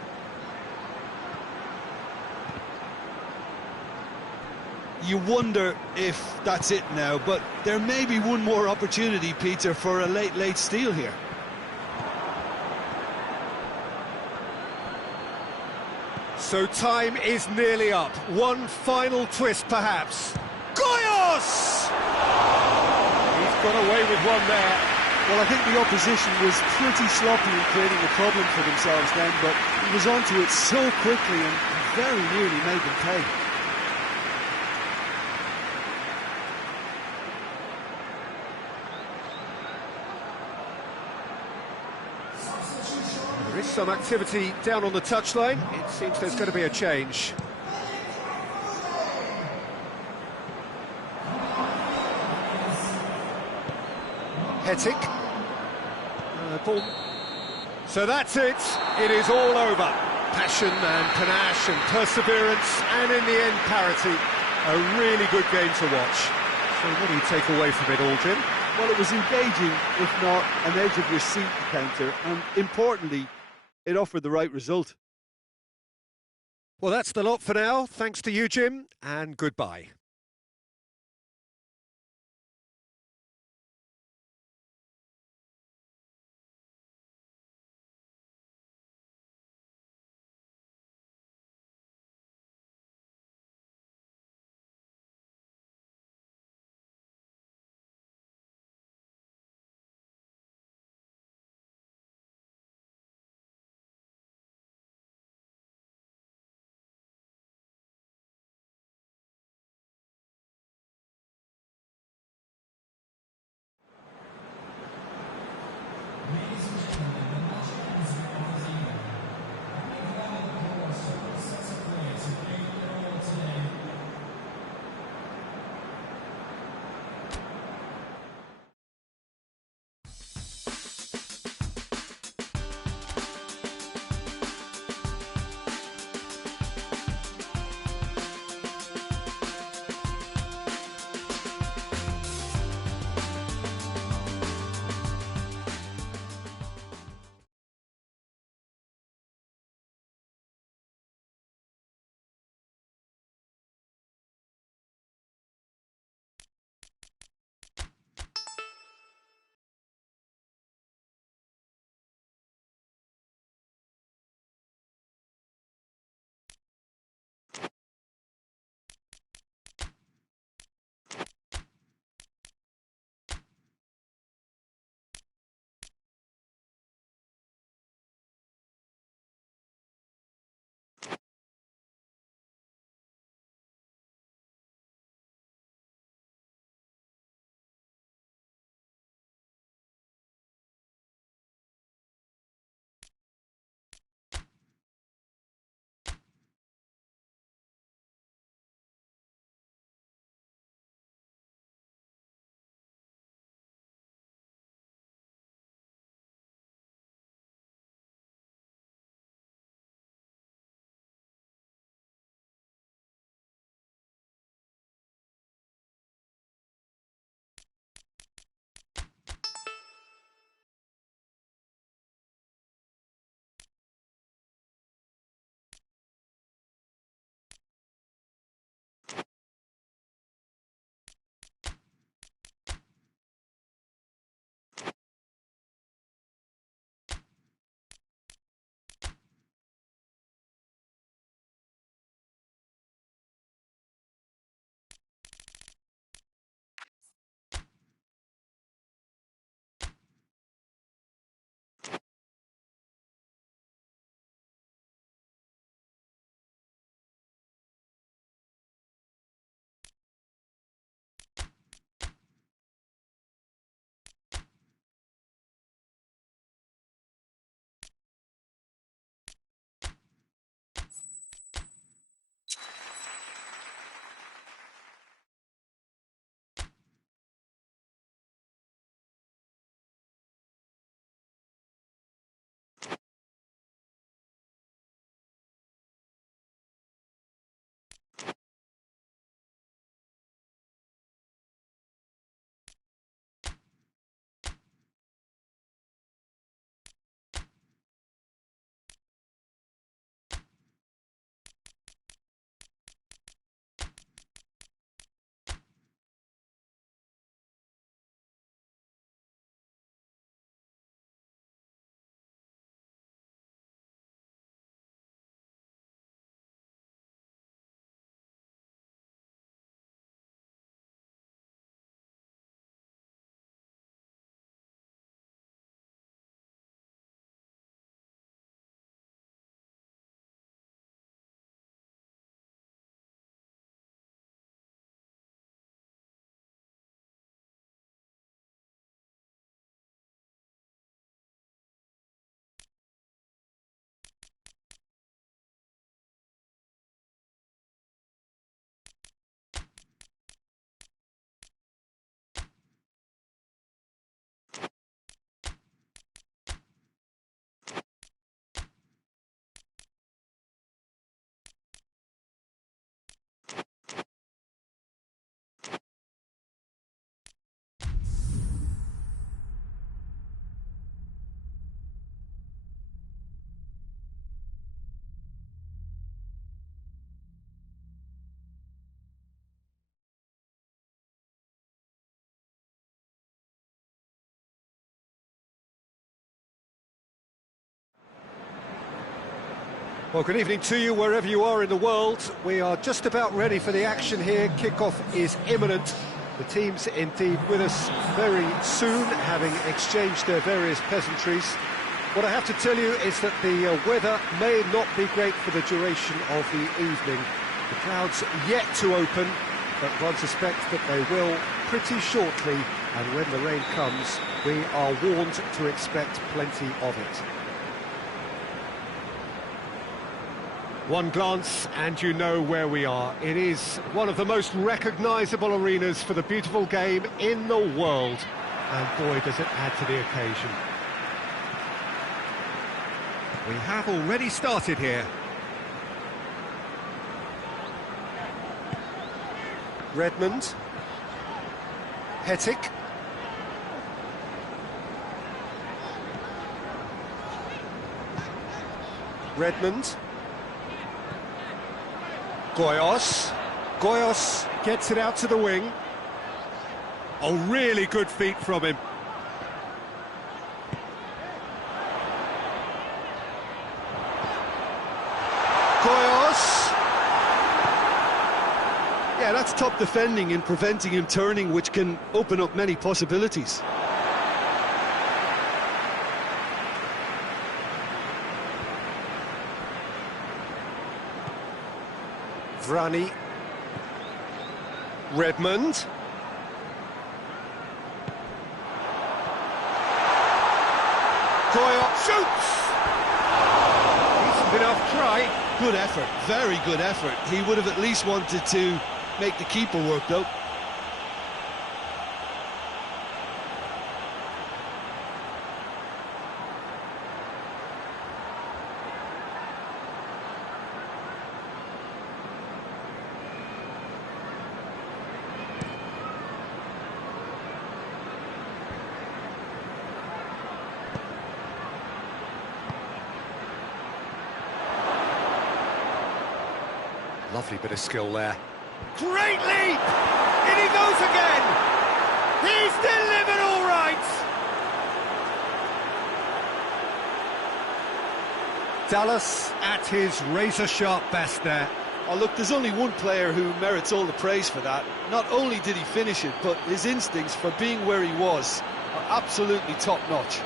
You wonder if that's it now, but there may be one more opportunity, Peter, for a late steal here. So time is nearly up. One final twist, perhaps. Goyos! He's got away with one there. Well, I think the opposition was pretty sloppy in creating a problem for themselves then, but he was onto it so quickly and very nearly made them pay. There is some activity down on the touchline. It seems there's going to be a change. Hetic. Ball. So that's it. It is all over. Passion and panache and perseverance, and in the end, parity. A really good game to watch. So what do you take away from it all, Jim? Well, it was engaging, if not an edge of your seat encounter, and importantly, it offered the right result. Well, that's the lot for now. Thanks to you, Jim, and goodbye. Well, good evening to you wherever you are in the world. We are just about ready for the action here. Kickoff is imminent. The team's indeed with us very soon, having exchanged their various pleasantries. What I have to tell you is that the weather may not be great for the duration of the evening. The clouds yet to open, but one suspects that they will pretty shortly, and when the rain comes, we are warned to expect plenty of it. One glance and you know where we are. It is one of the most recognisable arenas for the beautiful game in the world. And boy, does it add to the occasion. We have already started here. Redmond. Hettick. Redmond. Goyos. Goyos gets it out to the wing. Oh, really good feet from him. Goyos. Yeah, that's top defending and preventing him turning, which can open up many possibilities. Vrani. Redmond. Goyos shoots! Decent enough try. Good effort, very good effort. He would have at least wanted to make the keeper work, though. Lovely bit of skill there. Great leap! In he goes again! He's delivered all right! Dallas at his razor-sharp best there. Oh, look, there's only one player who merits all the praise for that. Not only did he finish it, but his instincts for being where he was are absolutely top-notch.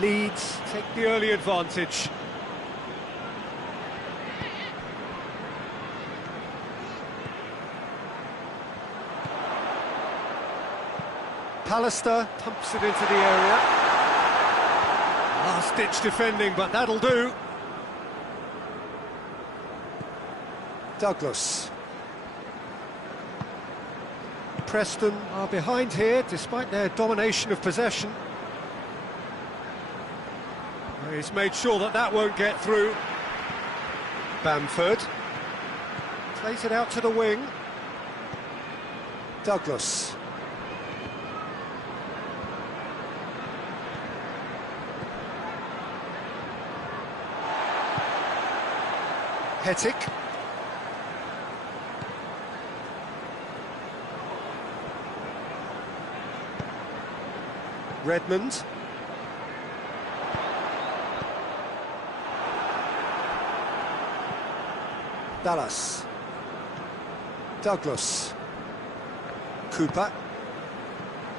Leeds take the early advantage. Pallister pumps it into the area. Last-ditch defending, but that'll do. Douglas. Preston are behind here, despite their domination of possession. He's made sure that that won't get through. Bamford plays it out to the wing. Douglas. Hettick. Redmond. Dallas. Douglas. Cooper.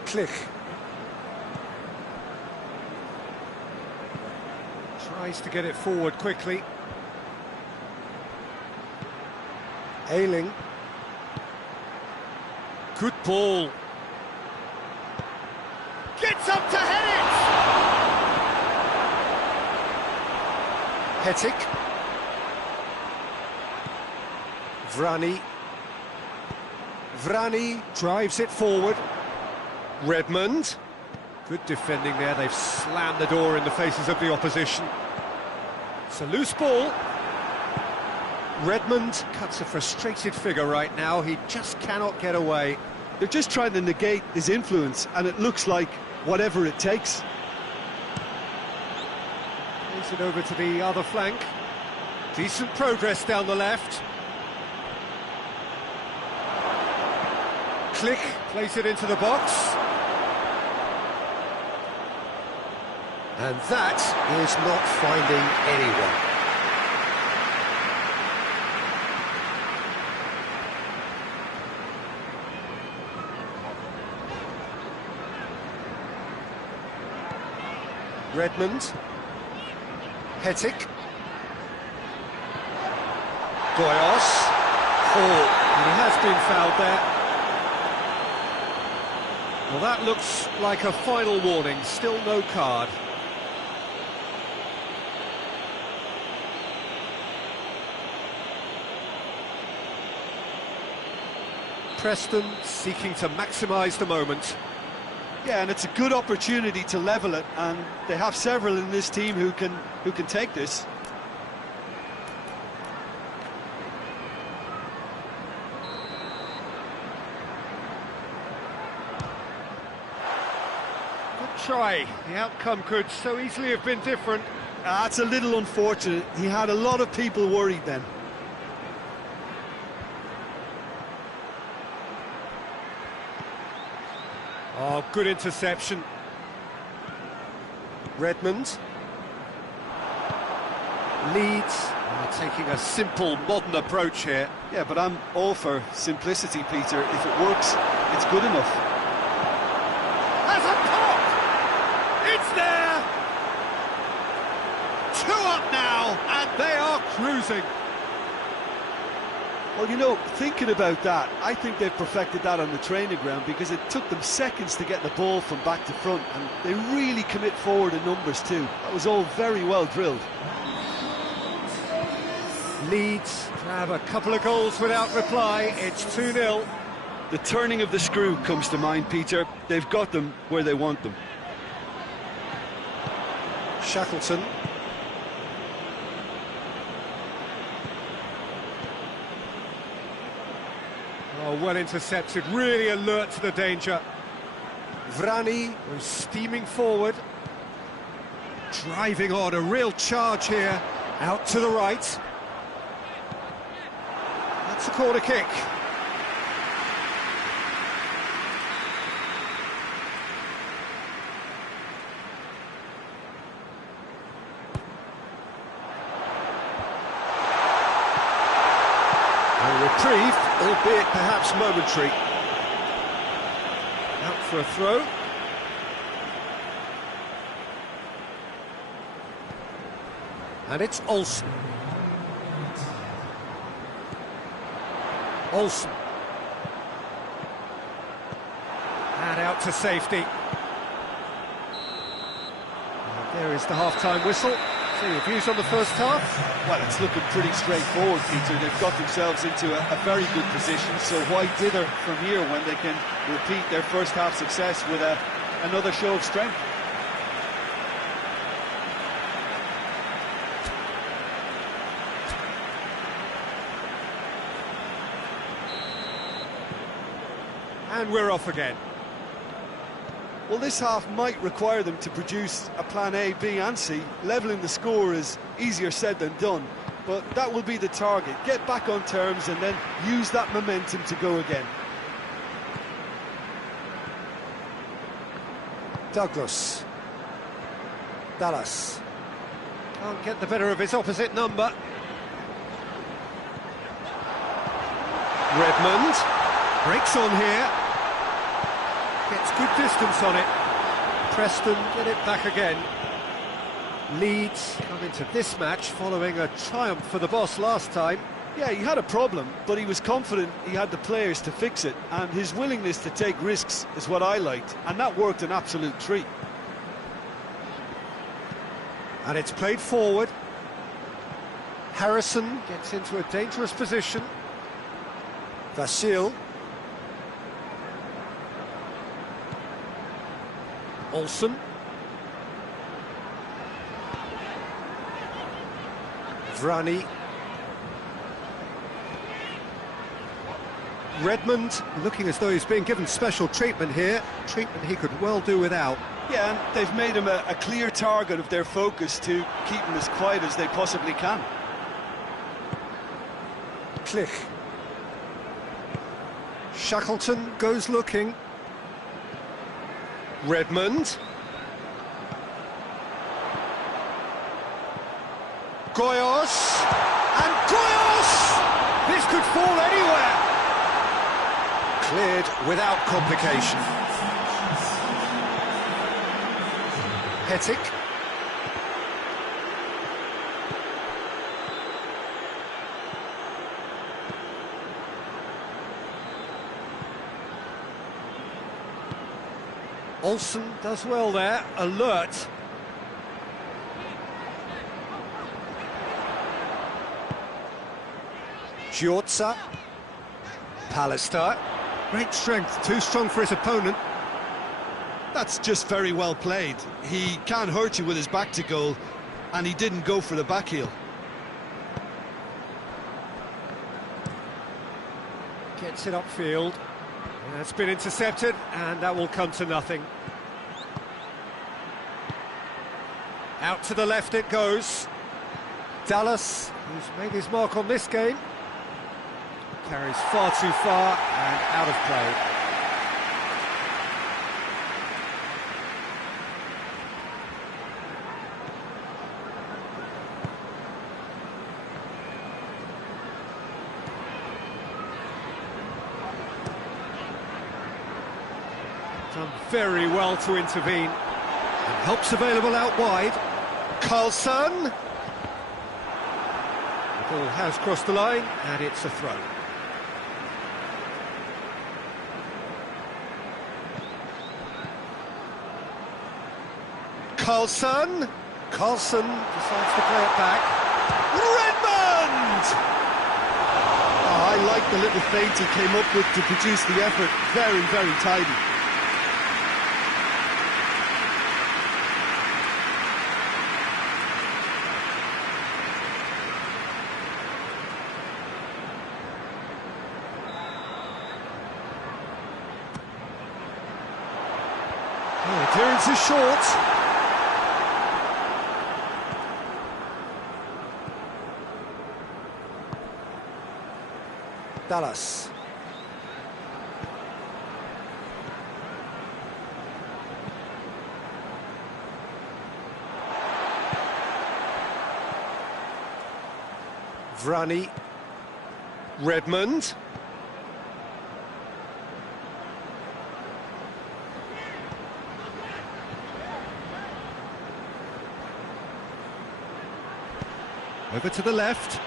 Klich. Tries to get it forward quickly. Ayling. Good ball. Gets up to head it! Hettick. Vrani. Vrani drives it forward. Redmond. Good defending there. They've slammed the door in the faces of the opposition. It's a loose ball. Redmond cuts a frustrated figure right now. He just cannot get away. They're just trying to negate his influence, and it looks like whatever it takes. Plays it over to the other flank. Decent progress down the left. Click, place it into the box. And that is not finding anyone. Redmond. Hetic. Goyos. Oh, he has been fouled there. Well, that looks like a final warning, still no card. Preston seeking to maximise the moment. Yeah, and it's a good opportunity to level it, and they have several in this team who can take this. Good try. The outcome could so easily have been different. That's a little unfortunate. He had a lot of people worried then. Oh, good interception. Redmond. Leeds are taking a simple, modern approach here. Yeah, but I'm all for simplicity, Peter. If it works, it's good enough. Has a pop! It's there! 2 up now, and they are cruising. Well, you know, thinking about that, I think they've perfected that on the training ground, because it took them seconds to get the ball from back to front, and they really commit forward in numbers too. That was all very well drilled. Leeds have a couple of goals without reply. It's 2-0. The turning of the screw comes to mind, Peter. They've got them where they want them. Shackleton. Oh, well intercepted, really alert to the danger. Vrani was steaming forward. Driving on, a real charge here. Out to the right. That's a corner kick. A reprieve, albeit perhaps momentary. Out for a throw. And it's Olsen. Olsen. And out to safety. And there is the half-time whistle. So your views on the first half? Well, it's looking pretty straightforward, Peter. They've got themselves into a very good position, so why dither from here when they can repeat their first half success with another show of strength? And we're off again. Well, this half might require them to produce a plan A, B and C. Levelling the score is easier said than done, but that will be the target. Get back on terms and then use that momentum to go again. Douglas. Dallas. Can't get the better of his opposite number. Redmond. Breaks on here. Gets good distance on it. Preston get it back again. Leeds come into this match following a triumph for the boss last time. Yeah, he had a problem, but he was confident he had the players to fix it, and his willingness to take risks is what I liked, and that worked an absolute treat. And it's played forward. Harrison gets into a dangerous position. Vasil. Olsen. Vrani. Redmond looking as though he's being given special treatment here, treatment he could well do without. Yeah, and they've made him a clear target of their focus to keep him as quiet as they possibly can. Clich. Shackleton goes looking. Redmond. Goyos. And Goyos! This could fall anywhere. Cleared without complication. Hetic. Olsen does well there, alert. Giorza. Pallister. Great strength, too strong for his opponent. That's just very well played. He can't hurt you with his back to goal, and he didn't go for the back heel. Gets it upfield. That's been intercepted, and that will come to nothing. Out to the left it goes. Dallas, who's made his mark on this game, carries far too far and out of play. Done very well to intervene. And help's available out wide. Carlson. The ball has crossed the line, and it's a throw. Carlson. Carlson decides to play it back. Redmond! Oh, I like the little feint he came up with to produce the effort. Very, very tidy. Oh, clearance is short. Dallas. Vrani. Redmond. Over to the left.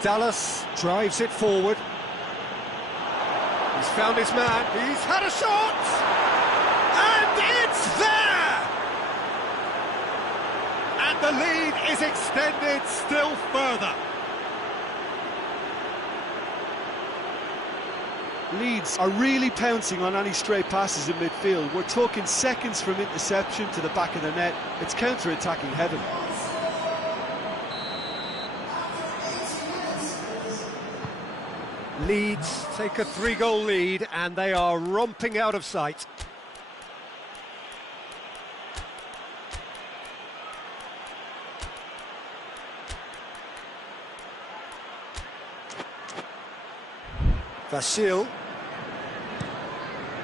Dallas drives it forward. He's found his man. He's had a shot! And it's there! And the lead is extended still further. Leeds are really pouncing on any stray passes in midfield. We're talking seconds from interception to the back of the net. It's counter-attacking heaven. Leeds take a 3-goal lead, and they are romping out of sight. Vasil.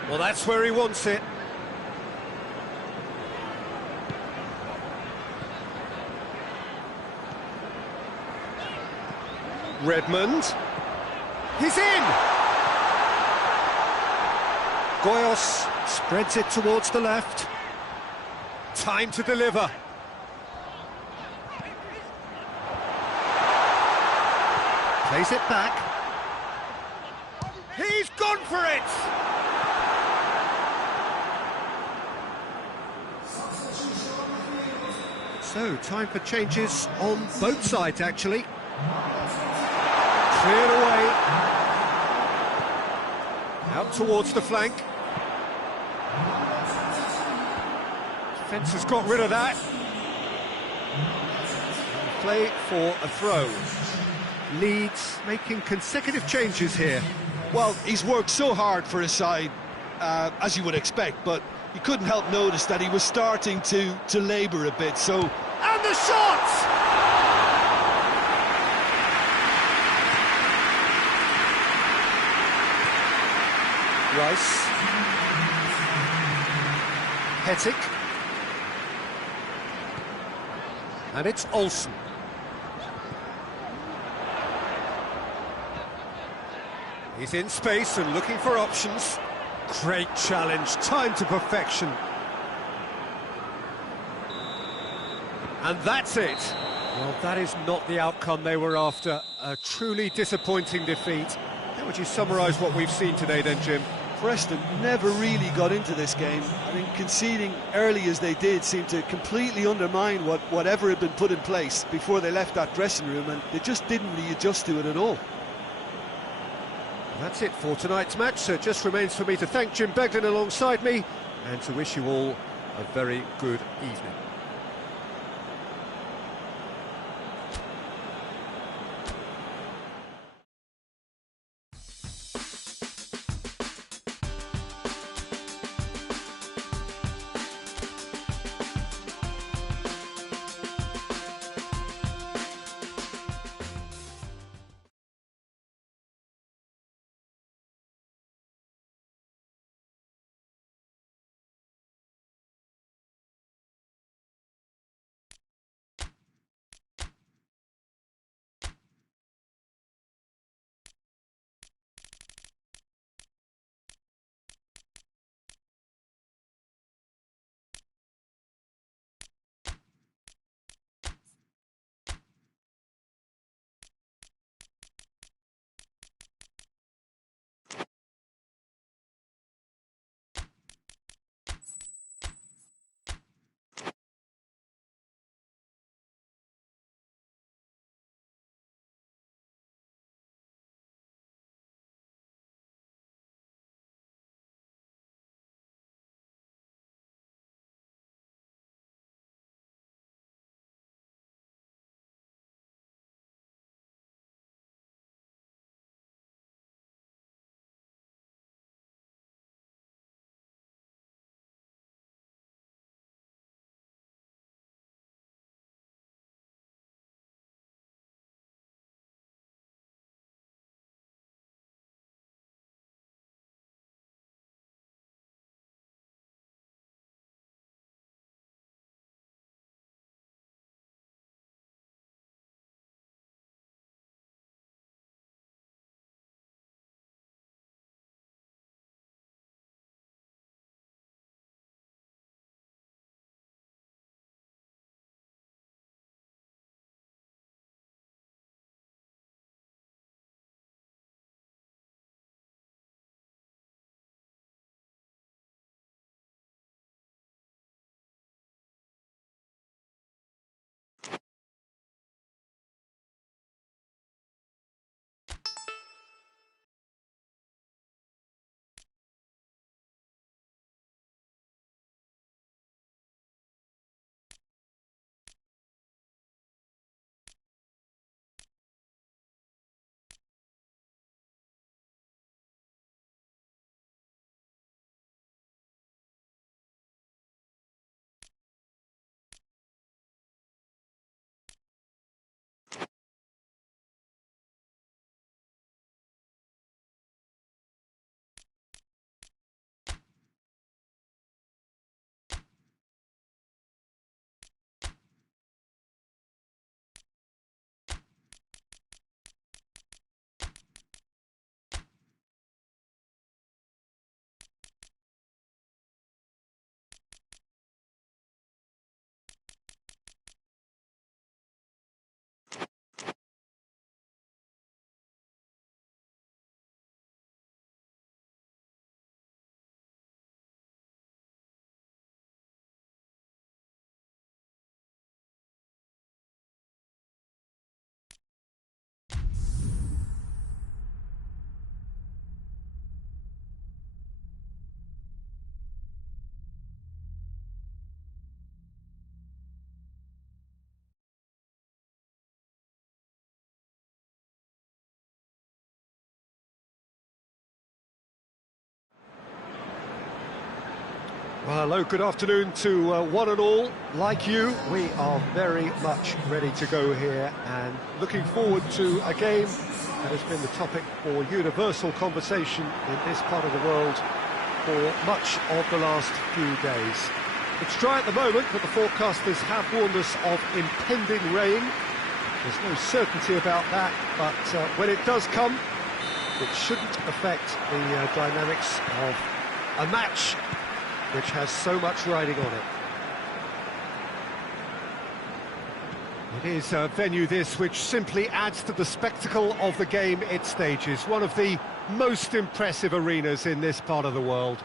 Well, that's where he wants it. Redmond. He's in! Goyos spreads it towards the left. Time to deliver. Plays it back. He's gone for it! So, time for changes on both sides, actually. Cleared away. Out towards the flank. Defence has got rid of that. Play for a throw. Leeds making consecutive changes here. Well, he's worked so hard for his side, as you would expect, but you couldn't help notice that he was starting to labour a bit, so... And the shot! Rice. Hetic. And it's Olsen. He's in space and looking for options. Great challenge, time to perfection. And that's it. Well, that is not the outcome they were after. A truly disappointing defeat. How would you summarise what we've seen today then, Jim? Preston never really got into this game. I think conceding early as they did seemed to completely undermine whatever had been put in place before they left that dressing room, and they just didn't really adjust to it at all. That's it for tonight's match, so it just remains for me to thank Jim Beglin alongside me and to wish you all a very good evening. Well, hello, good afternoon to one and all. Like you, we are very much ready to go here and looking forward to a game that has been the topic for universal conversation in this part of the world for much of the last few days. It's dry at the moment, but the forecasters have warned us of impending rain. There's no certainty about that, but when it does come, it shouldn't affect the dynamics of a match which has so much riding on it. It is a venue this which simply adds to the spectacle of the game it stages, one of the most impressive arenas in this part of the world.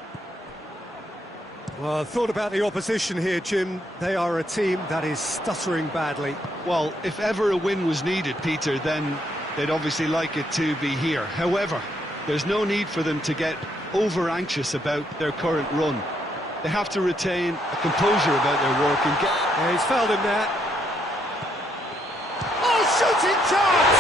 Well, I thought about the opposition here, Jim. They are a team that is stuttering badly. Well, if ever a win was needed, Peter, then they'd obviously like it to be here. However, there's no need for them to get over-anxious about their current run. They have to retain a composure about their work and get... Yeah, he's fouled him there. Oh, shooting chance!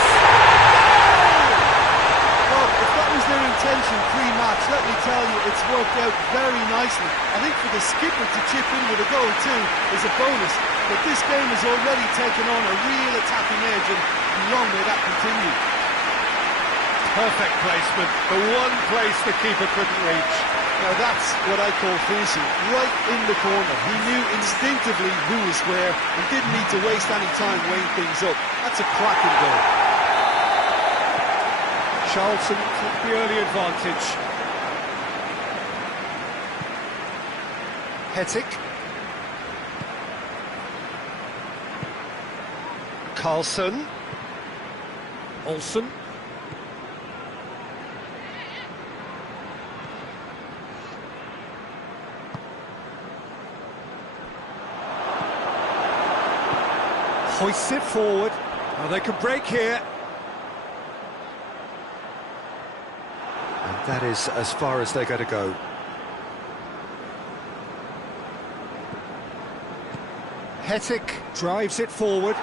Well, if that was their intention pre-match, let me tell you, it's worked out very nicely. I think for the skipper to chip in with a goal too is a bonus, but this game has already taken on a real attacking edge, and long may that continue. Perfect placement, the one place the keeper couldn't reach. Now that's what I call finishing, right in the corner. He knew instinctively who was where and didn't need to waste any time weighing things up. That's a cracking goal. Charlton took the early advantage. Hettick. Carlson. Olsen. Hoists it forward. Oh, they can break here. And that is as far as they're going to go. Hettick drives it forward.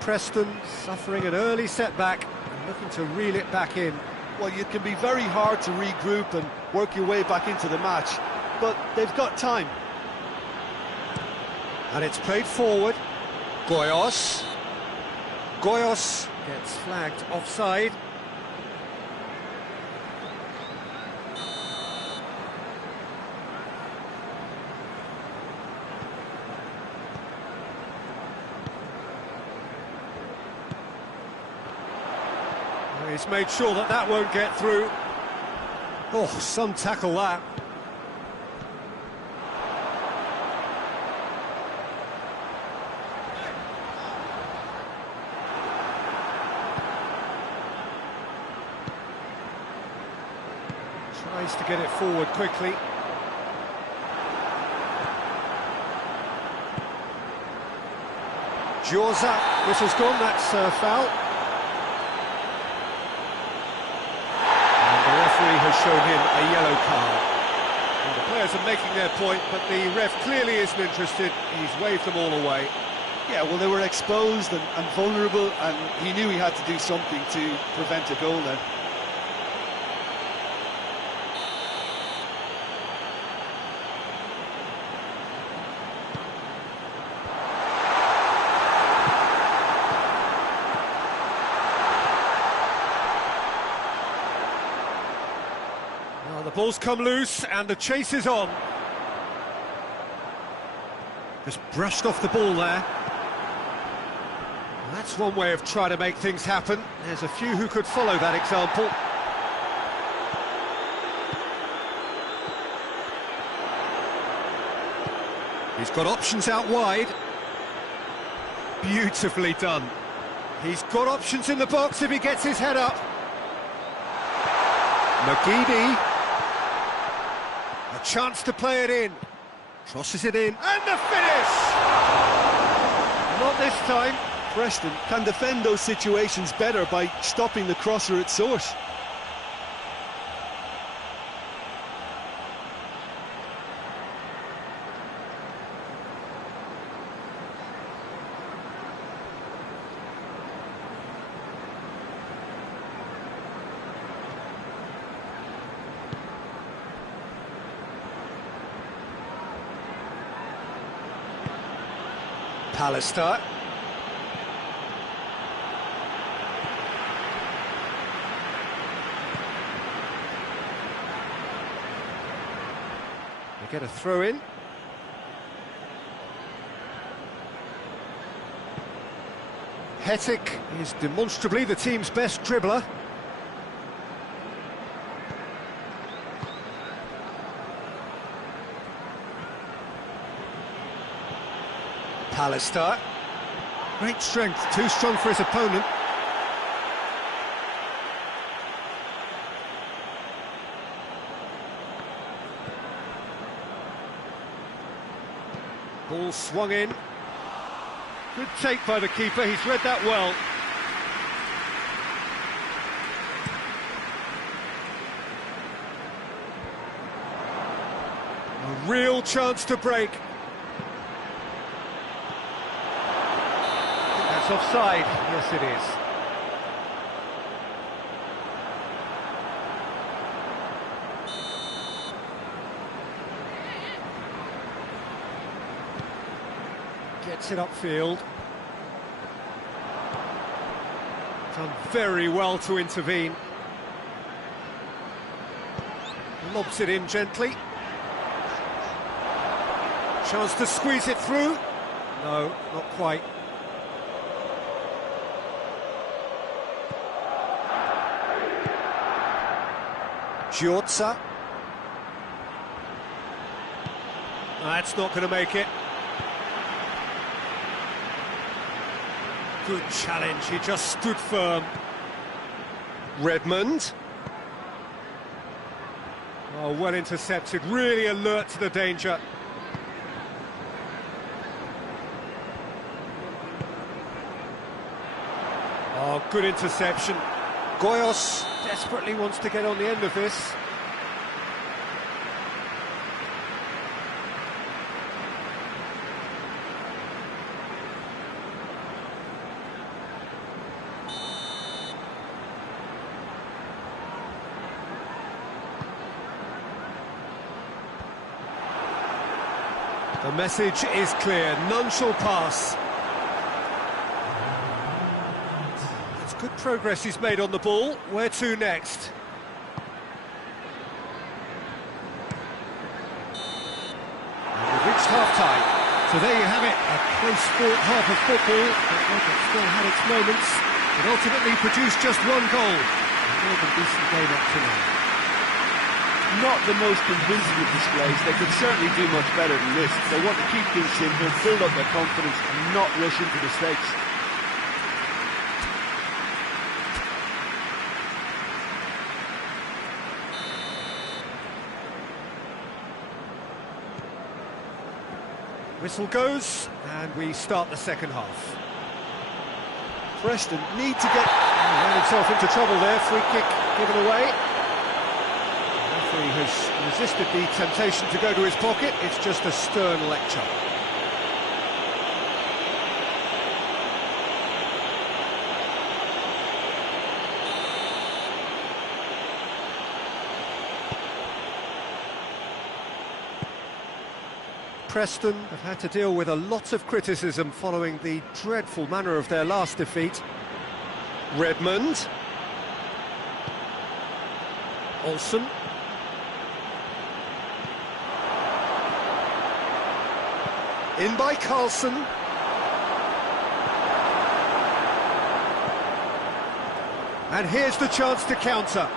Preston suffering an early setback. Looking to reel it back in. Well, it can be very hard to regroup and work your way back into the match, but they've got time. And it's played forward. Goyos. Goyos gets flagged offside. He's made sure that that won't get through. Oh, some tackle that. Tries to get it forward quickly. Djorza, whistle's gone, that's foul. Has shown him a yellow card. Well, the players are making their point, but the ref clearly isn't interested. He's waved them all away. Yeah, well, they were exposed and vulnerable, and he knew he had to do something to prevent a goal then. The ball's come loose and the chase is on. Just brushed off the ball there. Well, that's one way of trying to make things happen. There's a few who could follow that example. He's got options out wide. Beautifully done. He's got options in the box if he gets his head up. McGeady. A chance to play it in. Crosses it in. And the finish! Not this time. Preston can defend those situations better by stopping the crosser at source. Pallister. They get a throw in. Hetic is demonstrably the team's best dribbler. Pallister. Great strength, too strong for his opponent. Ball swung in. Good take by the keeper, he's read that well. A real chance to break. That's offside, yes it is. Gets it upfield. Done very well to intervene. Lobs it in gently. Chance to squeeze it through. No, not quite. Giorza. That's not going to make it. Good challenge, he just stood firm. Redmond. Oh, well intercepted, really alert to the danger. Oh, good interception. Goyos desperately wants to get on the end of this. The message is clear, none shall pass. It's good progress he's made on the ball. Where to next? And we've reached half-time. So there you have it, a close-fought half of football. It still had its moments, but ultimately produced just one goal. A more than decent game up to now. Not the most convincing of displays. They could certainly do much better than this. They want to keep things simple, build up their confidence and not rush into mistakes. Whistle goes, and we start the second half. Preston need to get... Ran himself into trouble there, free kick given away. The referee has resisted the temptation to go to his pocket, it's just a stern lecture. Preston have had to deal with a lot of criticism following the dreadful manner of their last defeat. Redmond. Olsen. In by Carlson. And here's the chance to counter.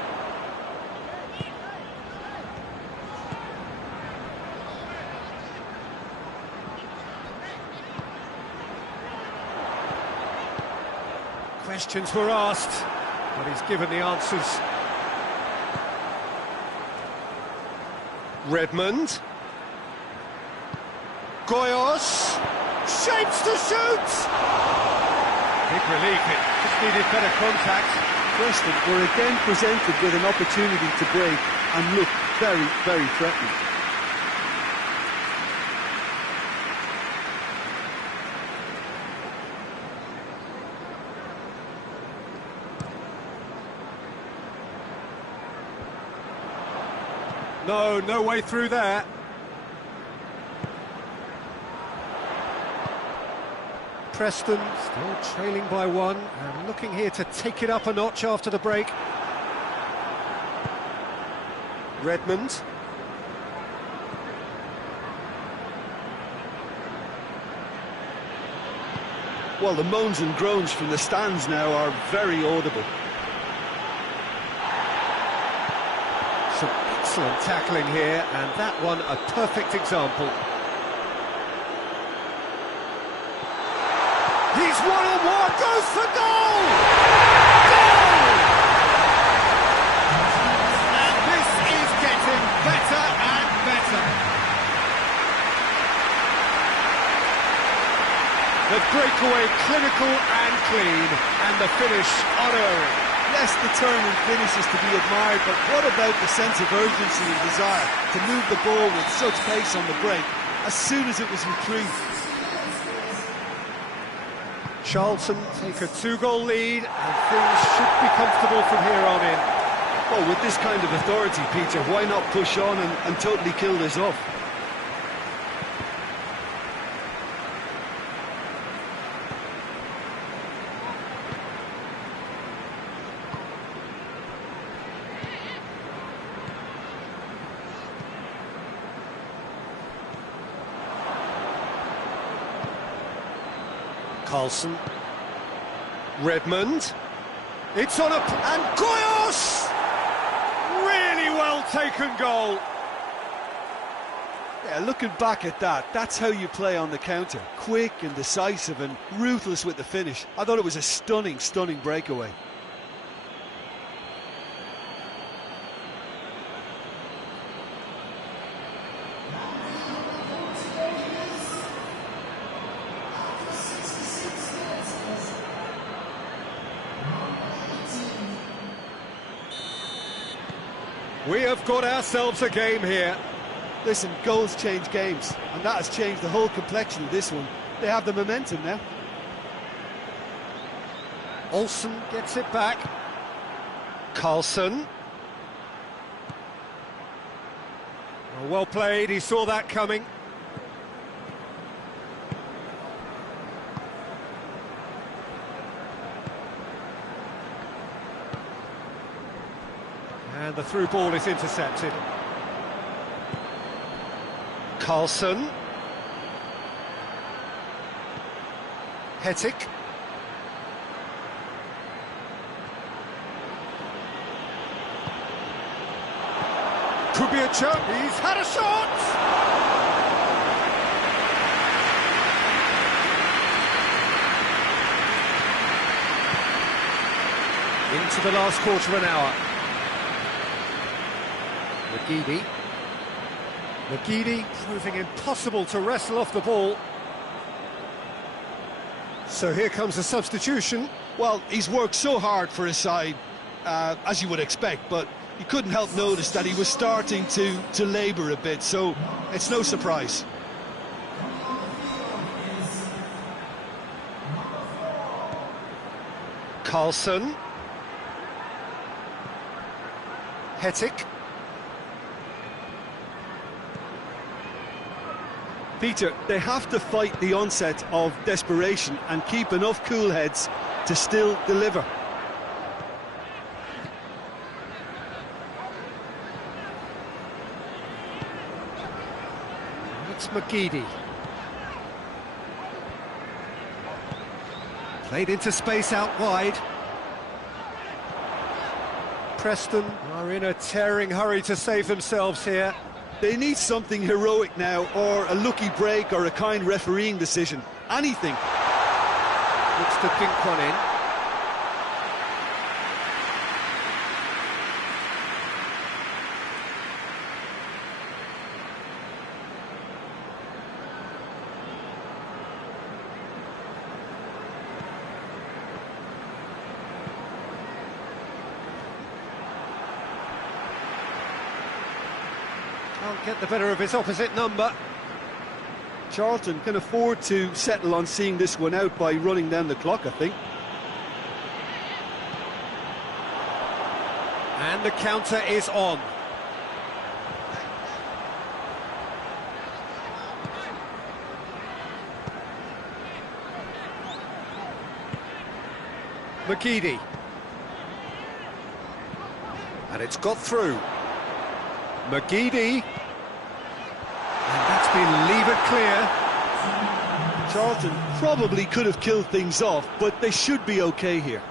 Questions were asked, but he's given the answers. Redmond. Goyos. Shapes to shoot! Big relief, it just needed better contact. Preston were again presented with an opportunity to break and look very, very threatening. No way through there. Preston still trailing by one and looking here to take it up a notch after the break. Redmond. Well, the moans and groans from the stands now are very audible. Some excellent tackling here, and that one a perfect example. He's one-on-one, goes for goal! Goal! And this is getting better and better. The breakaway clinical and clean, and the finish unerring. Yes, the turn and finish is to be admired, but what about the sense of urgency and desire to move the ball with such pace on the break as soon as it was retrieved? Charlton take a 2-goal lead, and things should be comfortable from here on in. Well, with this kind of authority, Peter, why not push on and totally kill this off? Carlson. Redmond. It's on and Goyos! Really well taken goal. Yeah, looking back at that, that's how you play on the counter. Quick and decisive and ruthless with the finish. I thought it was a stunning, stunning breakaway. We have got ourselves a game here. Listen, goals change games, and that has changed the whole complexion of this one. They have the momentum now. Olsen gets it back. Carlson. Well played, he saw that coming. And the through ball is intercepted. Carlson. Hettick. Could be a chance. He's had a shot! Into the last quarter of an hour. McGeady proving impossible to wrestle off the ball. So here comes a substitution. Well, he's worked so hard for his side, as you would expect, but you couldn't help notice that he was starting to labour a bit, so it's no surprise. Carlson. Hettick. Peter, they have to fight the onset of desperation and keep enough cool heads to still deliver. It's McGeady. Played into space out wide. Preston are in a tearing hurry to save themselves here. They need something heroic now, or a lucky break, or a kind refereeing decision. Anything. Looks to dink one in. Can't get the better of his opposite number. Charlton can afford to settle on seeing this one out by running down the clock, I think. And the counter is on. McGeady. And it's got through. McGeady. And that's been levered clear. Charlton probably could have killed things off, but they should be okay here.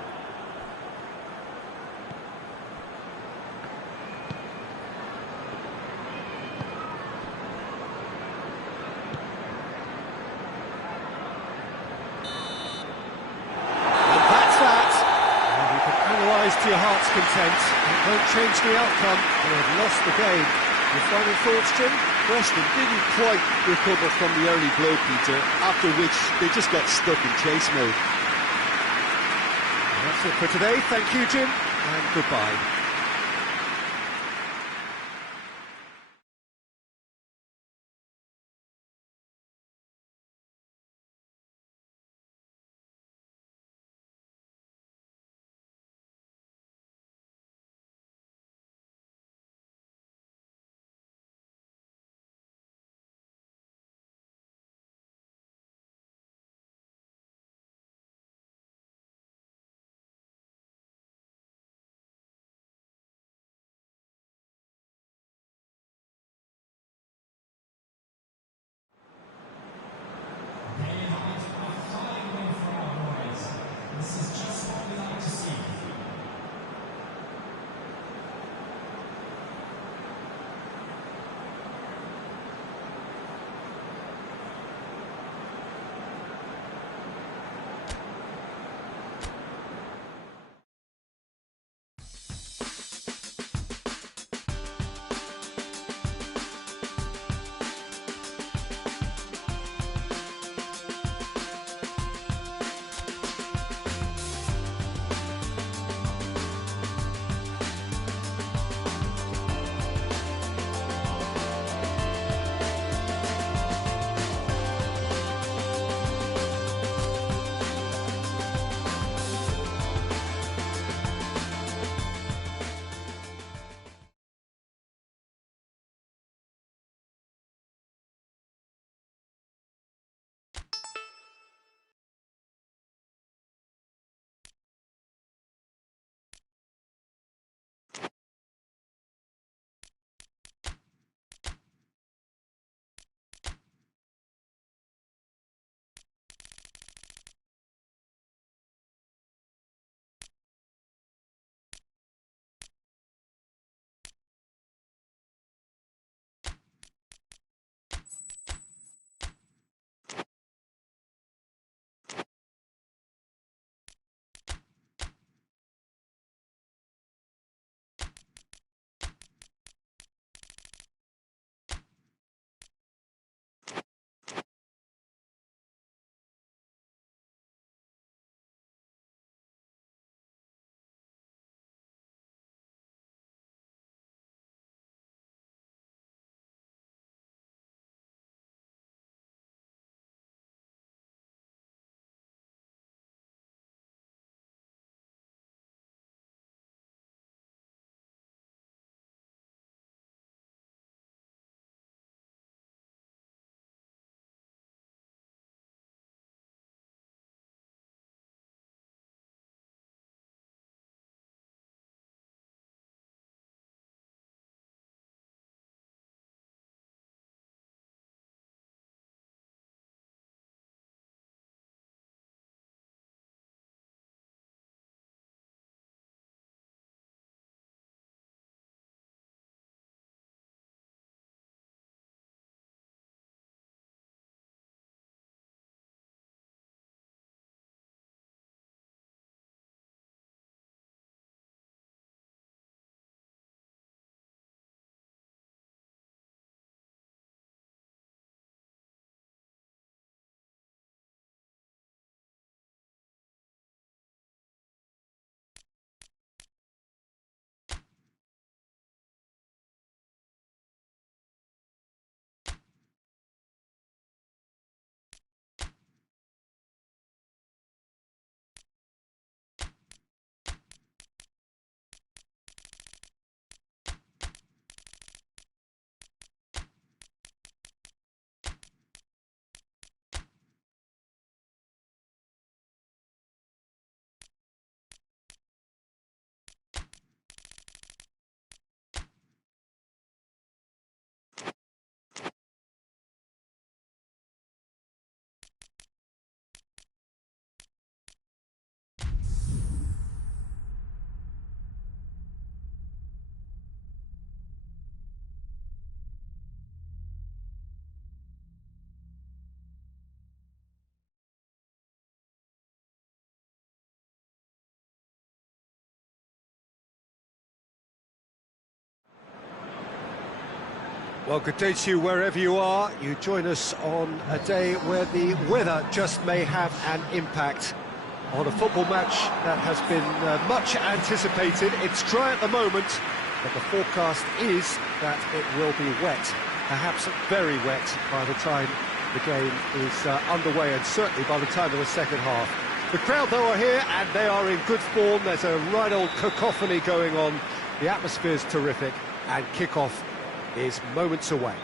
To your heart's content, it won't change the outcome. They've lost the game. Your final thoughts, Jim? Preston didn't quite recover from the early blow, Peter, after which they just got stuck in chase mode. That's it for today. Thank you, Jim, and goodbye. Well, good day to you wherever you are. You join us on a day where the weather just may have an impact on a football match that has been much anticipated. It's dry at the moment, but the forecast is that it will be wet, perhaps very wet by the time the game is underway, and certainly by the time of the second half. The crowd, though, are here, and they are in good form. There's a right old cacophony going on. The atmosphere's terrific, and kick-off is moments away.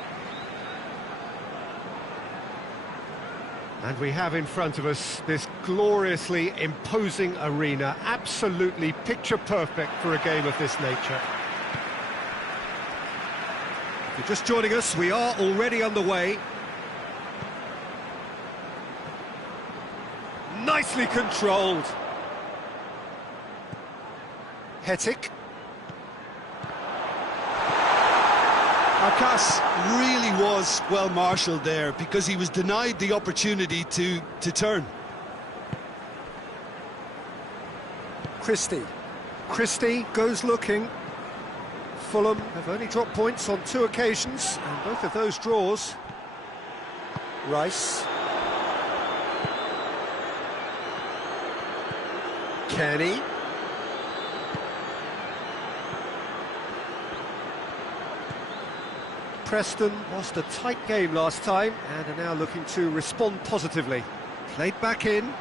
And we have in front of us this gloriously imposing arena, absolutely picture perfect for a game of this nature. If you're just joining us, we are already underway. Nicely controlled. Hetic. Arcas really was well marshalled there because he was denied the opportunity to turn. Christie goes looking. Fulham have only dropped points on 2 occasions, and both of those draws. Rice. Kenny. Preston lost a tight game last time and are now looking to respond positively. Played back in.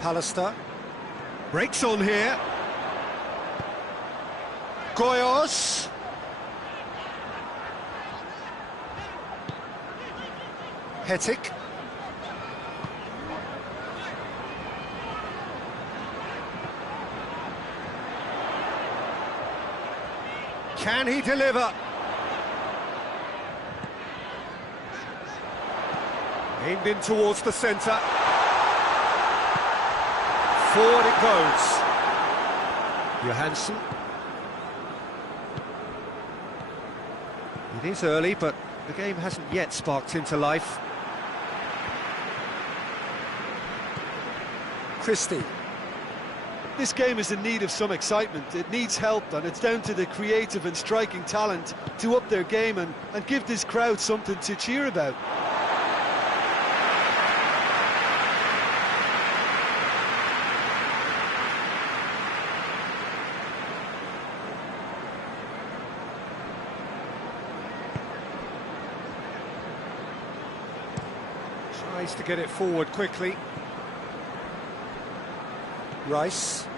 Pallister. Breaks on here. Goyos. Hetic. Can he deliver? Aimed in towards the centre. Forward it goes. Johansson. It is early, but the game hasn't yet sparked into life. Christie. This game is in need of some excitement. It needs help, and it's down to the creative and striking talent to up their game and give this crowd something to cheer about. Tries to get it forward quickly. Rice.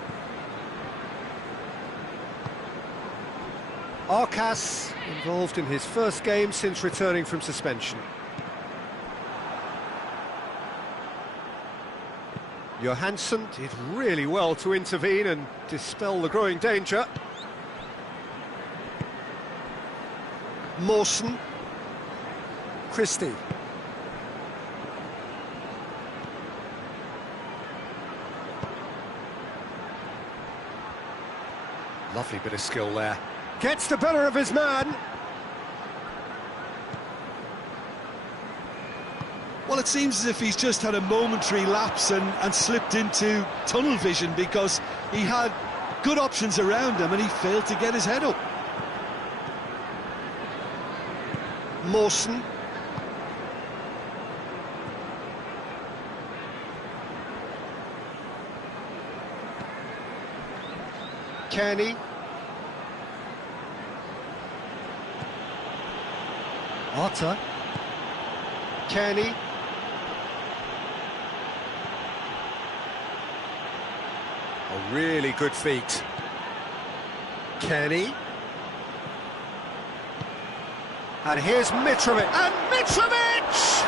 Arcas involved in his first game since returning from suspension. Johansson did really well to intervene and dispel the growing danger. Mawson. Christie. Lovely bit of skill there. Gets the better of his man. Well, it seems as if he's just had a momentary lapse and slipped into tunnel vision because he had good options around him and he failed to get his head up. Mawson. Kenny. Otter. Kenny. A really good feat. Kenny. And here's Mitrovic. And Mitrovic!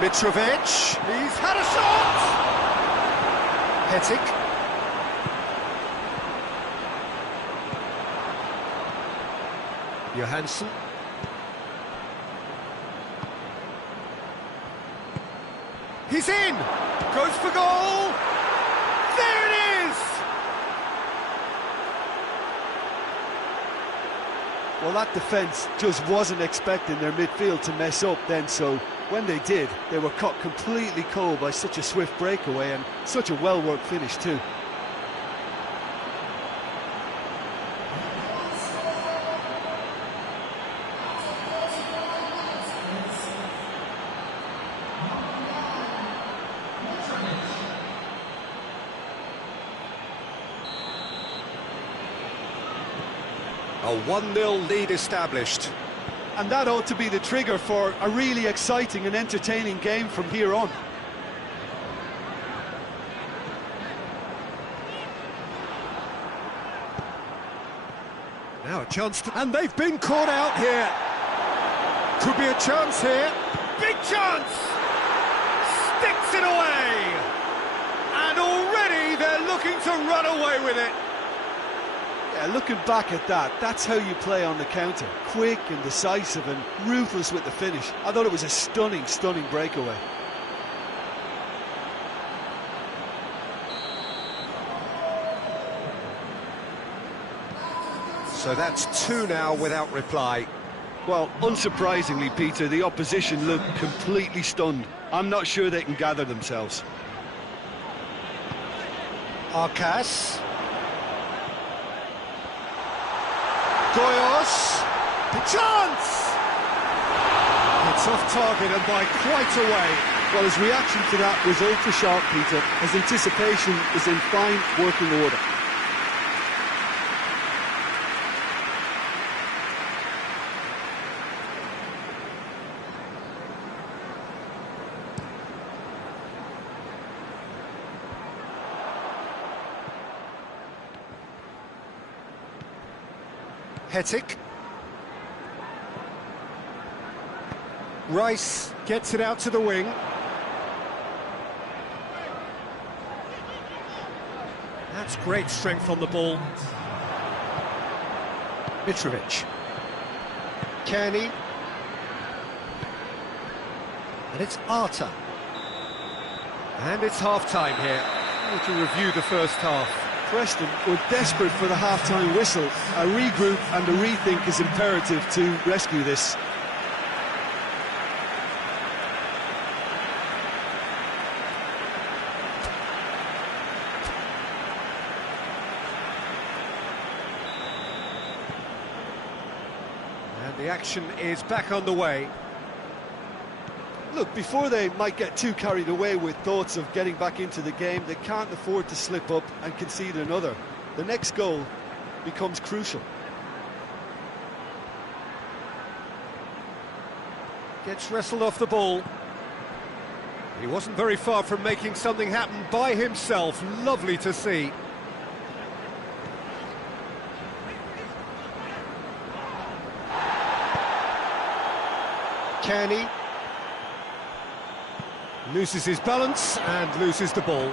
Mitrovic. He's had a shot! Hetic. Johansson. He's in! Goes for goal! There it is! Well, that defence just wasn't expecting their midfield to mess up then, so when they did, they were caught completely cold by such a swift breakaway and such a well-worked finish too. A 1-0 lead established. And that ought to be the trigger for a really exciting and entertaining game from here on. Now a chance to... And they've been caught out here. Could be a chance here. Big chance! Sticks it away! And already they're looking to run away with it. Yeah, looking back at that, that's how you play on the counter. Quick and decisive and ruthless with the finish. I thought it was a stunning, stunning breakaway. So that's 2 now without reply. Well, unsurprisingly, Peter, the opposition look completely stunned. I'm not sure they can gather themselves. Arcas. Goyos. The chance! It's off target and by quite a way. Well, his reaction to that was ultra sharp, Peter. His anticipation is in fine working order. Hetic. Rice gets it out to the wing. That's great strength on the ball. Mitrovic. Kearney. And it's Arta. And it's half-time here. To review the first half. Preston were desperate for the half-time whistle. A regroup and a rethink is imperative to rescue this. And the action is back on the way. Look, before they might get too carried away with thoughts of getting back into the game, they can't afford to slip up and concede another. The next goal becomes crucial. Gets wrestled off the ball. He wasn't very far from making something happen by himself. Lovely to see. Kearney. Loses his balance and loses the ball.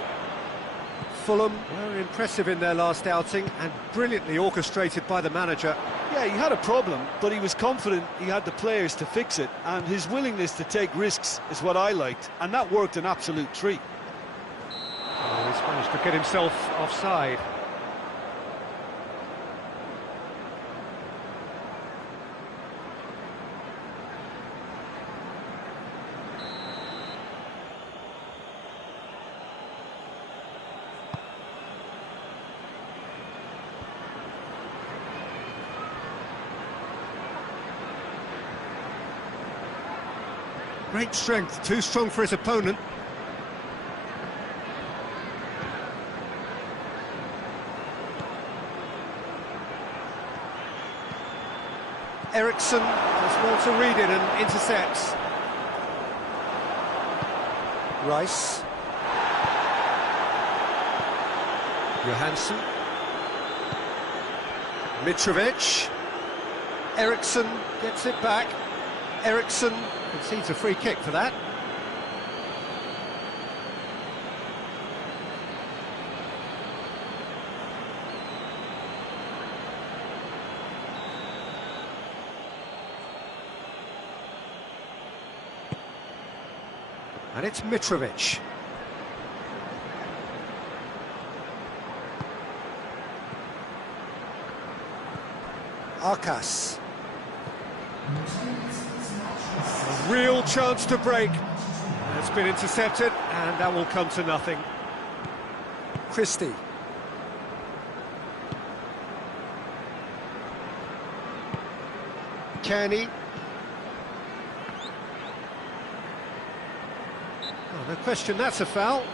Fulham were impressive in their last outing and brilliantly orchestrated by the manager. Yeah, he had a problem, but he was confident he had the players to fix it, and his willingness to take risks is what I liked, and that worked an absolute treat. Oh, he's managed to get himself offside. Great strength, too strong for his opponent. Eriksson has well to read it and intercepts. Rice. Johansson. Mitrovic. Eriksson gets it back. Eriksson concedes a free kick for that. And it's Mitrovic. Arcas. A real chance to break. It's been intercepted, and that will come to nothing. Christie. Kenny. Oh, no question, that's a foul.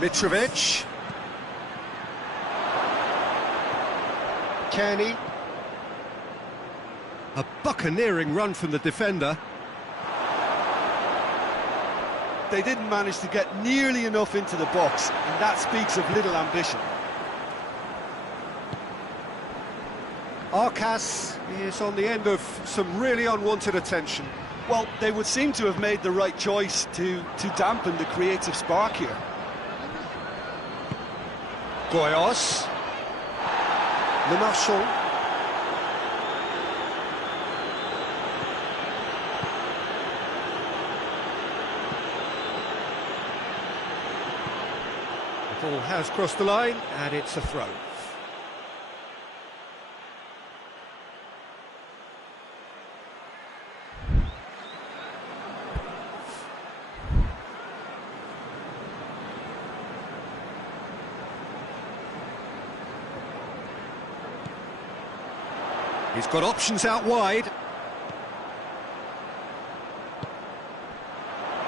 Mitrovic. Kenny. A buccaneering run from the defender. They didn't manage to get nearly enough into the box, and that speaks of little ambition. Arcas is on the end of some really unwanted attention. Well, they would seem to have made the right choice to dampen the creative spark here. Goyos. Le Marchand. The ball has crossed the line, and it's a throw. He's got options out wide.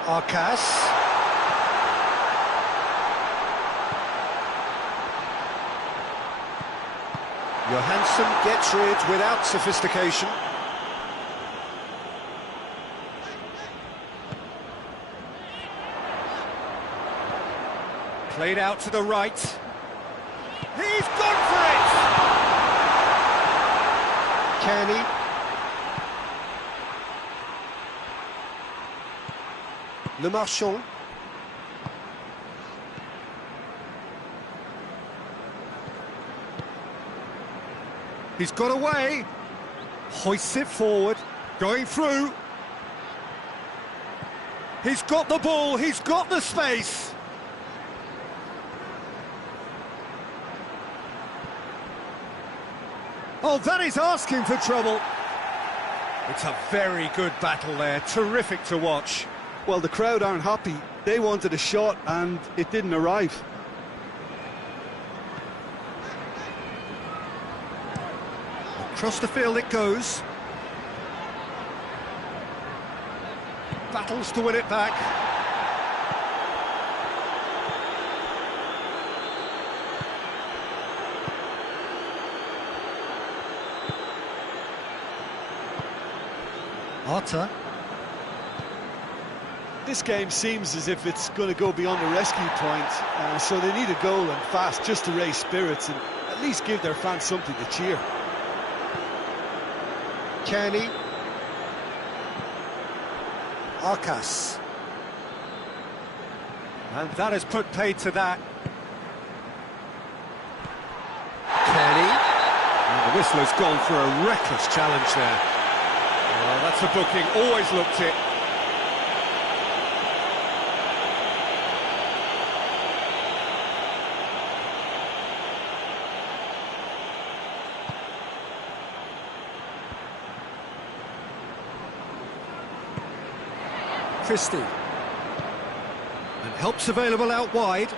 Arcas. Johansson gets rid without sophistication. Played out to the right. He's gone for it! Kenny. Le Marchand. He's got away. Hoists it forward. Going through. He's got the ball. He's got the space. Oh, that is asking for trouble. It's a very good battle there, terrific to watch. Well, the crowd aren't happy. They wanted a shot and it didn't arrive. Across the field it goes. Battles to win it back. Arta. This game seems as if it's going to go beyond the rescue point, so they need a goal and fast just to raise spirits and at least give their fans something to cheer. Kenny. Arcas. And that has put paid to that. Kenny. And the whistle has gone for a reckless challenge there. Well, that's a booking, always looked it. Christie. And help's available out wide.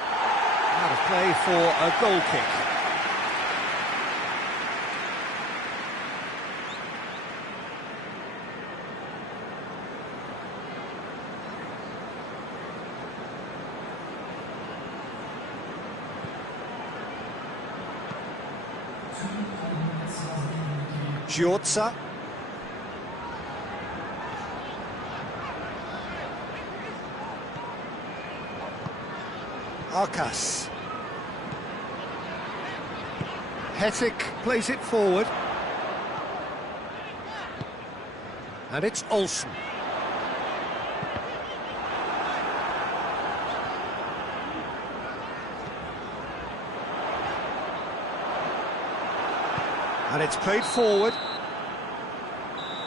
Out of play for a goal kick. Giozza. Arcas. Hetic plays it forward. And it's Olsen. And it's played forward.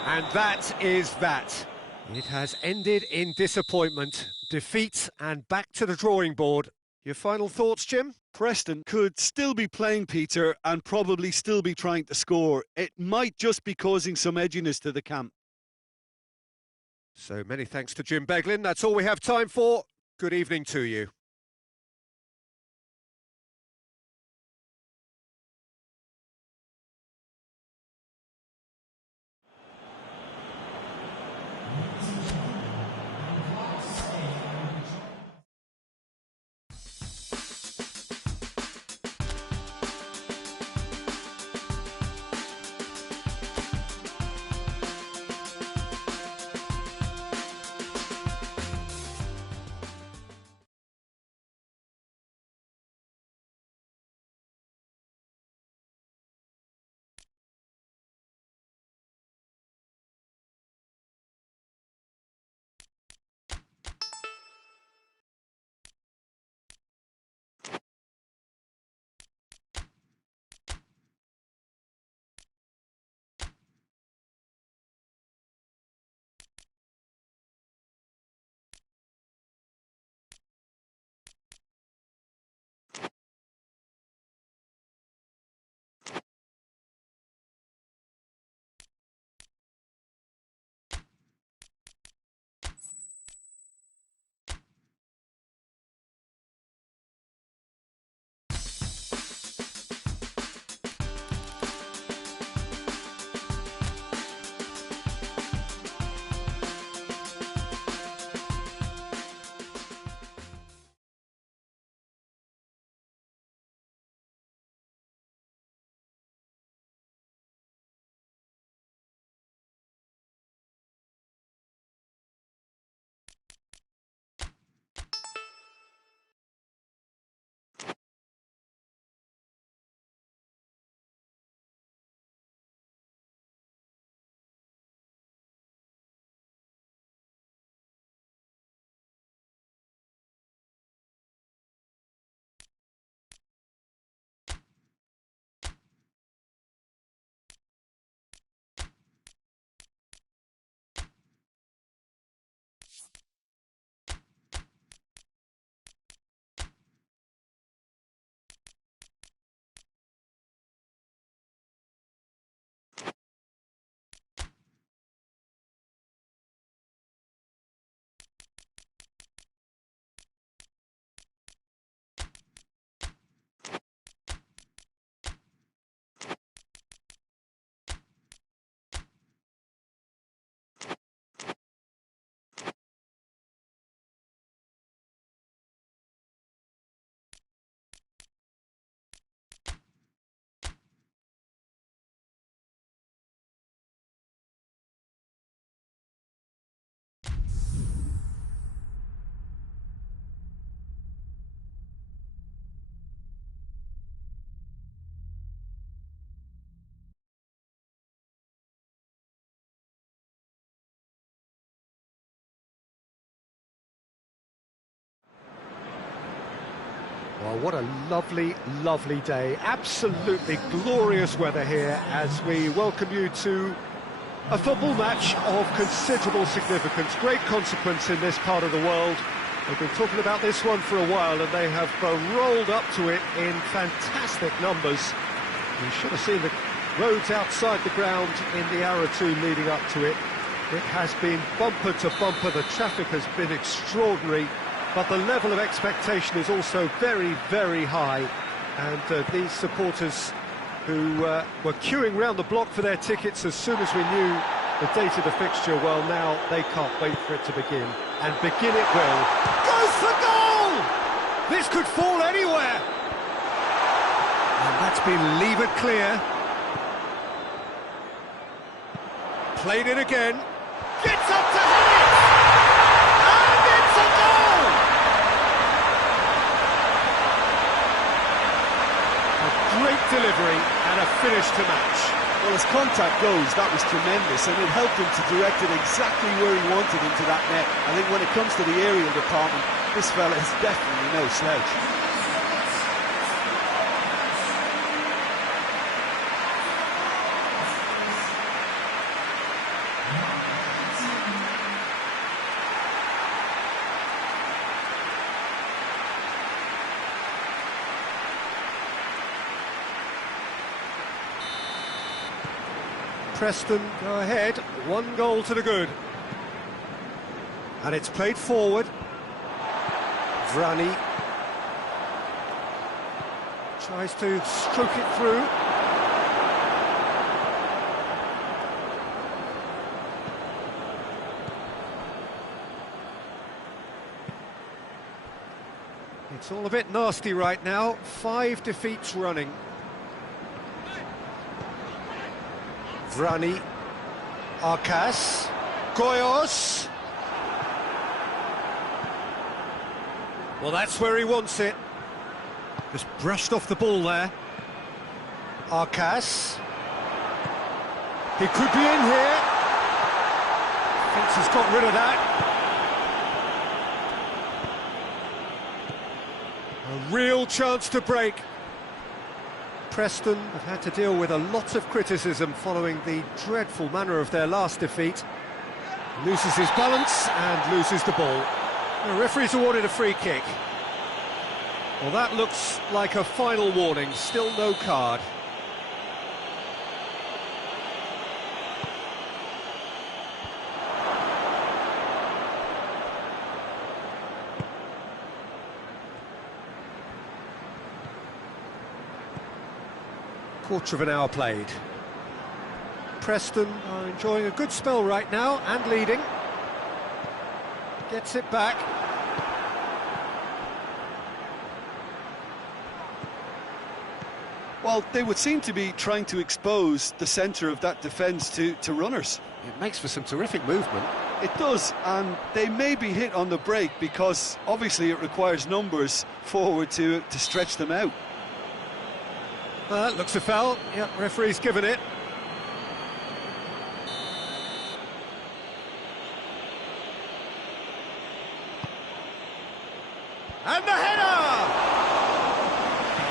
And that is that. It has ended in disappointment, defeat, and back to the drawing board. Your final thoughts, Jim? Preston could still be playing, Peter, and probably still be trying to score. It might just be causing some edginess to the camp. So many thanks to Jim Beglin. That's all we have time for. Good evening to you. Well, what a lovely, lovely day. Absolutely glorious weather here as we welcome you to a football match of considerable significance, great consequence in this part of the world. They've been talking about this one for a while and they have rolled up to it in fantastic numbers. You should have seen the roads outside the ground in the hour or two leading up to it. It has been bumper to bumper, the traffic has been extraordinary. But the level of expectation is also very, very high. And these supporters who were queuing round the block for their tickets as soon as we knew the date of the fixture, well, now they can't wait for it to begin. And begin it will. Goes for goal! This could fall anywhere! And that's been levered clear. Played it again. Gets up to head it! And it's a goal! Great delivery and a finish to match. Well, as contact goes, that was tremendous, and it helped him to direct it exactly where he wanted into that net. I think when it comes to the aerial department, this fella is definitely no slouch. Preston go ahead, 1 goal to the good. And it's played forward. Vrani tries to stroke it through. It's all a bit nasty right now, 5 defeats running. Vrani, Arcas, Goyos. Well, that's where he wants it. Just brushed off the ball there. Arcas. He could be in here. Fence has got rid of that. A real chance to break. Preston have had to deal with a lot of criticism following the dreadful manner of their last defeat. Loses his balance and loses the ball. The referee's awarded a free kick. Well, that looks like a final warning, still no card. Quarter of an hour played. Preston are enjoying a good spell right now and leading. Gets it back. Well, they would seem to be trying to expose the centre of that defence to runners. It makes for some terrific movement. It does, and they may be hit on the break because obviously it requires numbers forward to stretch them out. That looks a foul. Yep, referee's given it. And the header!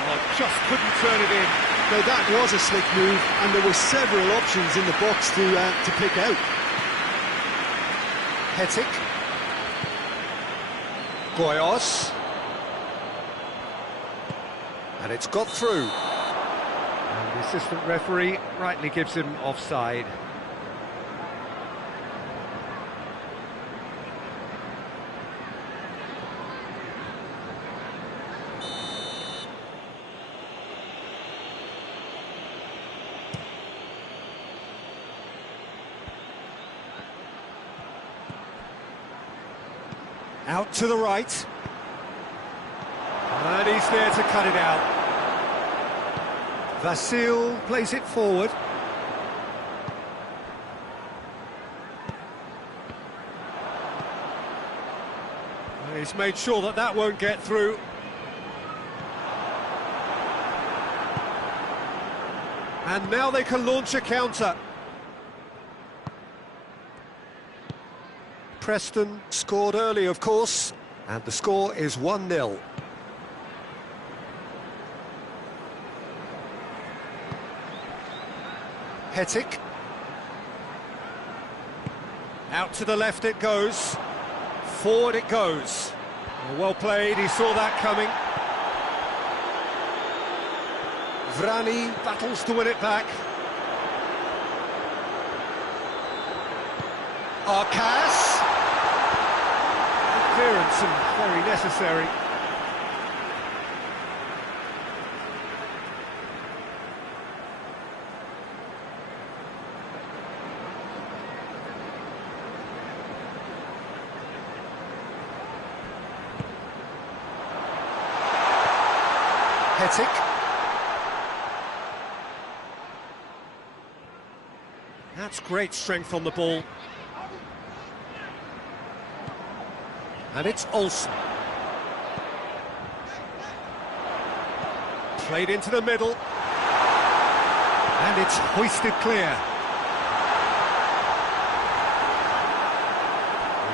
Oh, just couldn't turn it in. Now that was a slick move, and there were several options in the box to pick out. Hetic. Goyos. And it's got through. And the assistant referee rightly gives him offside. Out to the right. And he's there to cut it out. Vasil plays it forward. He's made sure that that won't get through. And now they can launch a counter. Preston scored early, of course, and the score is 1-0. Hetic. Out to the left it goes. Forward it goes. Well played, he saw that coming. Vrani battles to win it back. Arcas. Clearance and very necessary. Hetic. That's great strength on the ball. And it's Olsen. Played into the middle. And it's hoisted clear.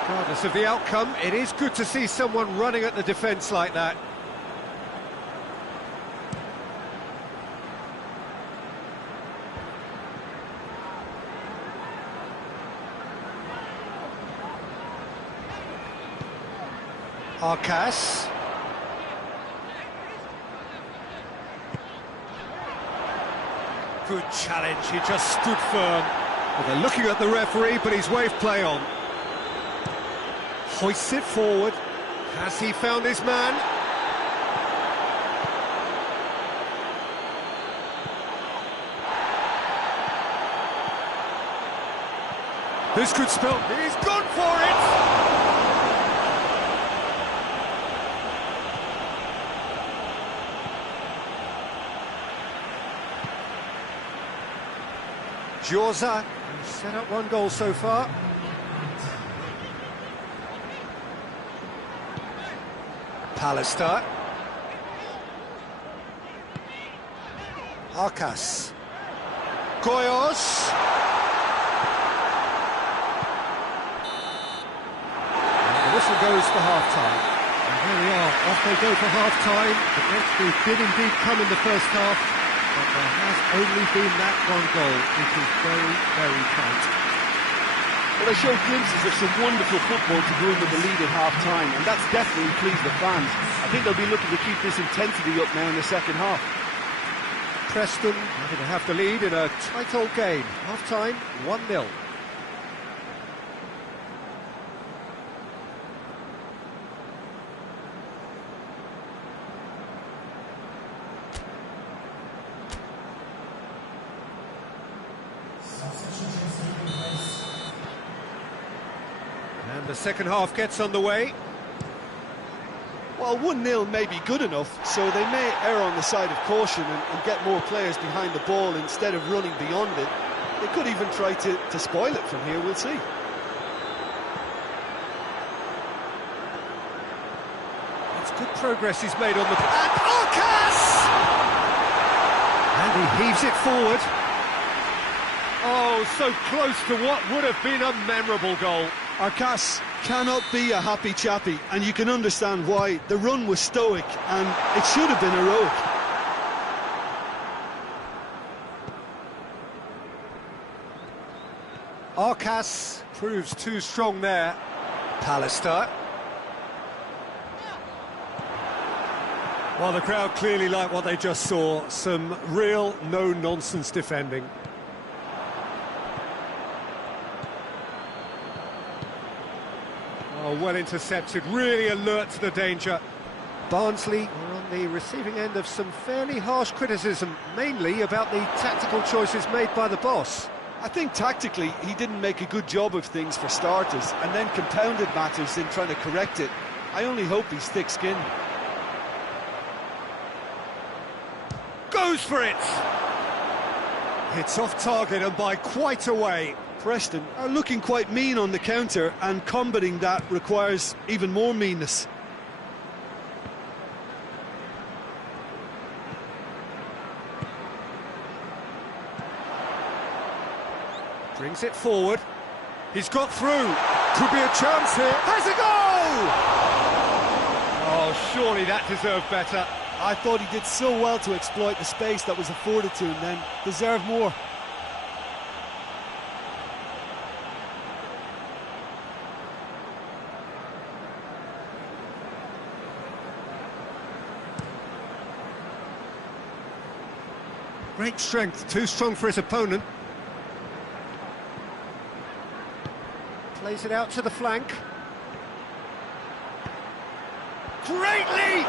Regardless of the outcome, it is good to see someone running at the defence like that. Arcas. Good challenge, he just stood firm. Well, they're looking at the referee, but he's waved play on. Hoists it forward. Has he found his man? This could spell... He's gone for it! Jorza has set up one goal so far. Pallister. Arcas. Goyos. The whistle goes for half-time. And here we are, off they go for half-time. The next move did indeed come in the first half, but there has only been that one goal, which is very, very tight. Well, they showed glimpses of some wonderful football to go in with the lead at half-time, and that's definitely pleased the fans. I think they'll be looking to keep this intensity up now in the second half. Preston having to have the lead in a tight old game. Half-time, 1-0. And the second half gets underway. Well, 1-0 may be good enough, so they may err on the side of caution and get more players behind the ball instead of running beyond it. They could even try to spoil it from here, we'll see. It's good progress he's made on the... And Arcas! And he heaves it forward. Oh, so close to what would have been a memorable goal. Arcas cannot be a happy chappy, and you can understand why. The run was stoic, and it should have been heroic. Arcas proves too strong there. Pallister. Well, the crowd clearly like what they just saw. Some real no-nonsense defending. Oh, well intercepted, really alert to the danger. Barnsley are on the receiving end of some fairly harsh criticism, mainly about the tactical choices made by the boss. I think tactically he didn't make a good job of things for starters, and then compounded matters in trying to correct it. I only hope he's thick-skinned. Goes for it! It's off target and by quite a way. Preston are looking quite mean on the counter, and combating that requires even more meanness. Brings it forward. He's got through. Could be a chance here. Has a goal! Oh, surely that deserved better. I thought he did so well to exploit the space that was afforded to him then. Deserved more. Great strength, too strong for his opponent. Plays it out to the flank. Great leap!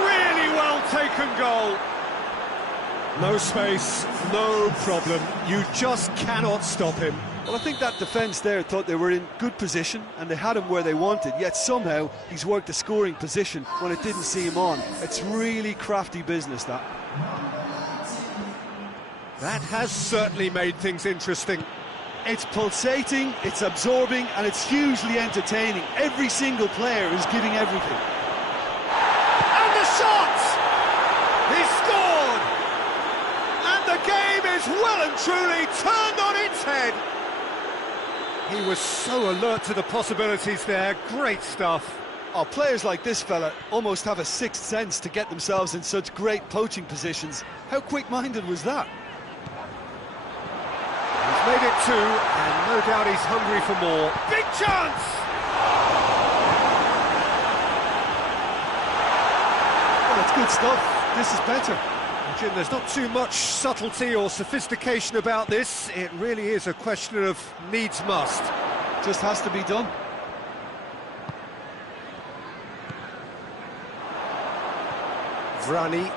Really well taken goal. No space, no problem. You just cannot stop him. Well, I think that defence there thought they were in good position and they had him where they wanted, yet somehow he's worked a scoring position when it didn't see him on. It's really crafty business, that. That has certainly made things interesting. It's pulsating, it's absorbing, and it's hugely entertaining. Every single player is giving everything. And the shot! He scored! And the game is well and truly turned on its head. He was so alert to the possibilities there. Great stuff. Oh, players like this fella almost have a sixth sense to get themselves in such great poaching positions. How quick-minded was that? He's made it two, and no doubt he's hungry for more. Big chance! Well, that's good stuff. This is better. Jim, there's not too much subtlety or sophistication about this. It really is a question of needs must. Just has to be done. Vrani.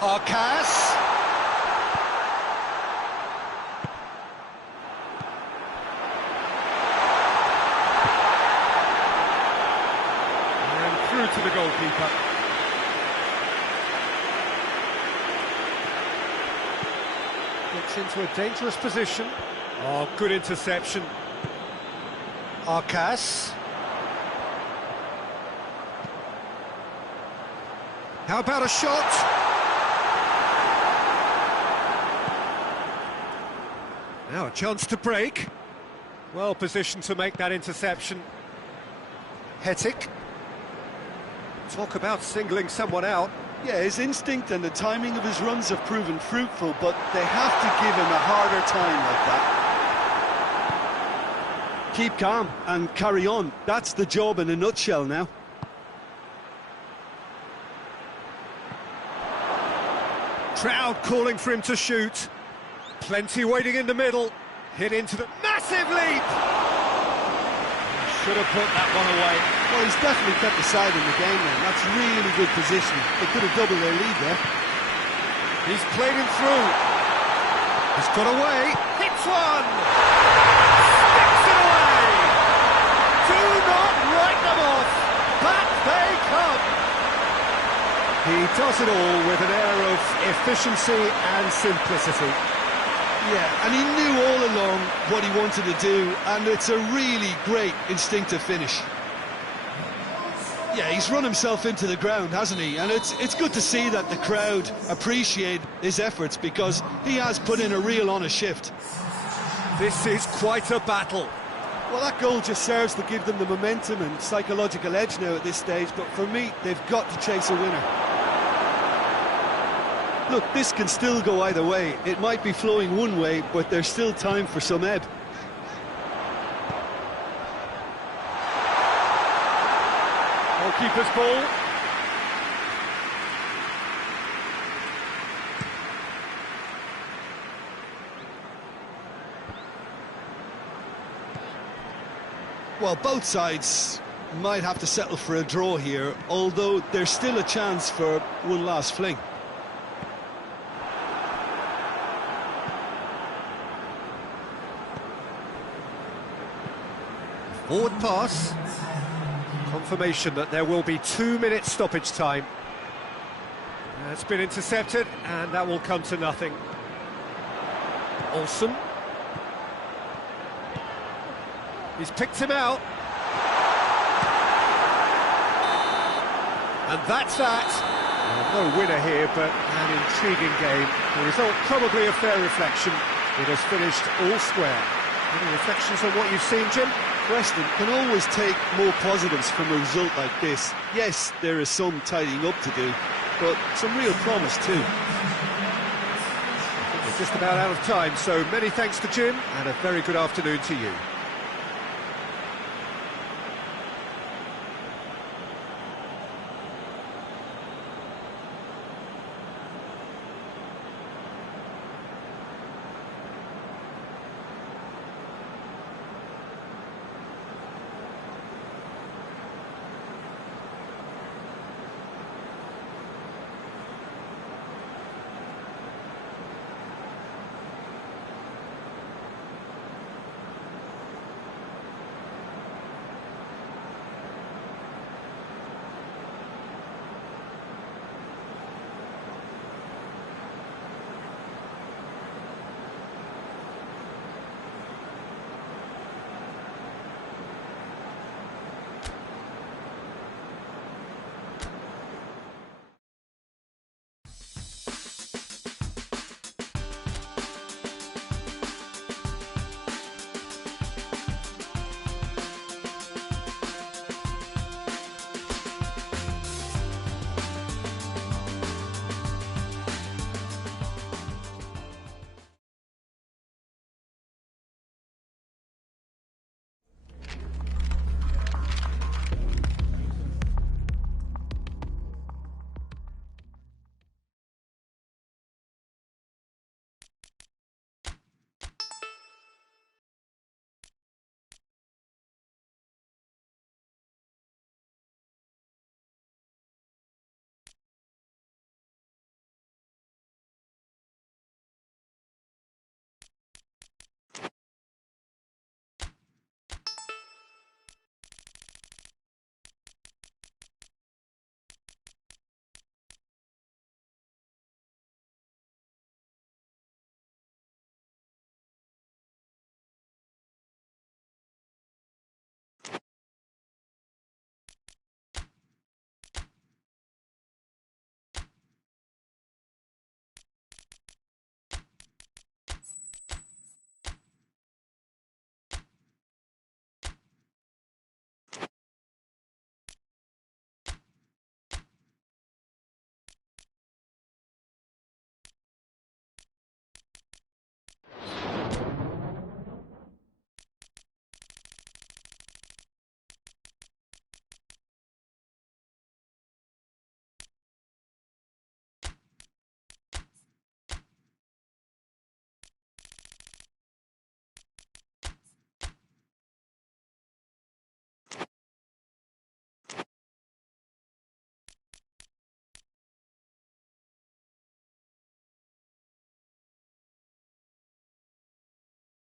Arcas. And through to the goalkeeper. Gets into a dangerous position. Oh, good interception. Arcas. How about a shot? Now a chance to break. Well positioned to make that interception. Hetic. Talk about singling someone out. Yeah, his instinct and the timing of his runs have proven fruitful, but they have to give him a harder time like that. Keep calm and carry on. That's the job in a nutshell now. Crowd calling for him to shoot. Plenty waiting in the middle. Hit into the massive leap. Should have put that one away. Well, he's definitely kept the side in the game then. That's really good positioning. They could have doubled their lead there. He's played him through. He's got away. Hits one. Sticks it away. Do not write them off. Back they come. He does it all with an air of efficiency and simplicity. Yeah, and he knew all along what he wanted to do, and it's a really great instinctive finish. Yeah, he's run himself into the ground, hasn't he? And it's good to see that the crowd appreciate his efforts, because he has put in a real honest shift. This is quite a battle. Well, that goal just serves to give them the momentum and psychological edge now at this stage, but for me, they've got to chase a winner. Look, this can still go either way. It might be flowing one way, but there's still time for some ebb. Goalkeeper's ball. Well, both sides might have to settle for a draw here, although there's still a chance for one last fling. Forward pass. Confirmation that there will be 2 minutes stoppage time. That's been intercepted, and that will come to nothing. Olsen. He's picked him out. And that's that. Well, no winner here, but an intriguing game. The result probably a fair reflection. It has finished all square. Any reflections on what you've seen, Jim? Preston can always take more positives from a result like this. Yes, there is some tidying up to do, but some real promise too. We're just about out of time, so many thanks to Jim, and a very good afternoon to you.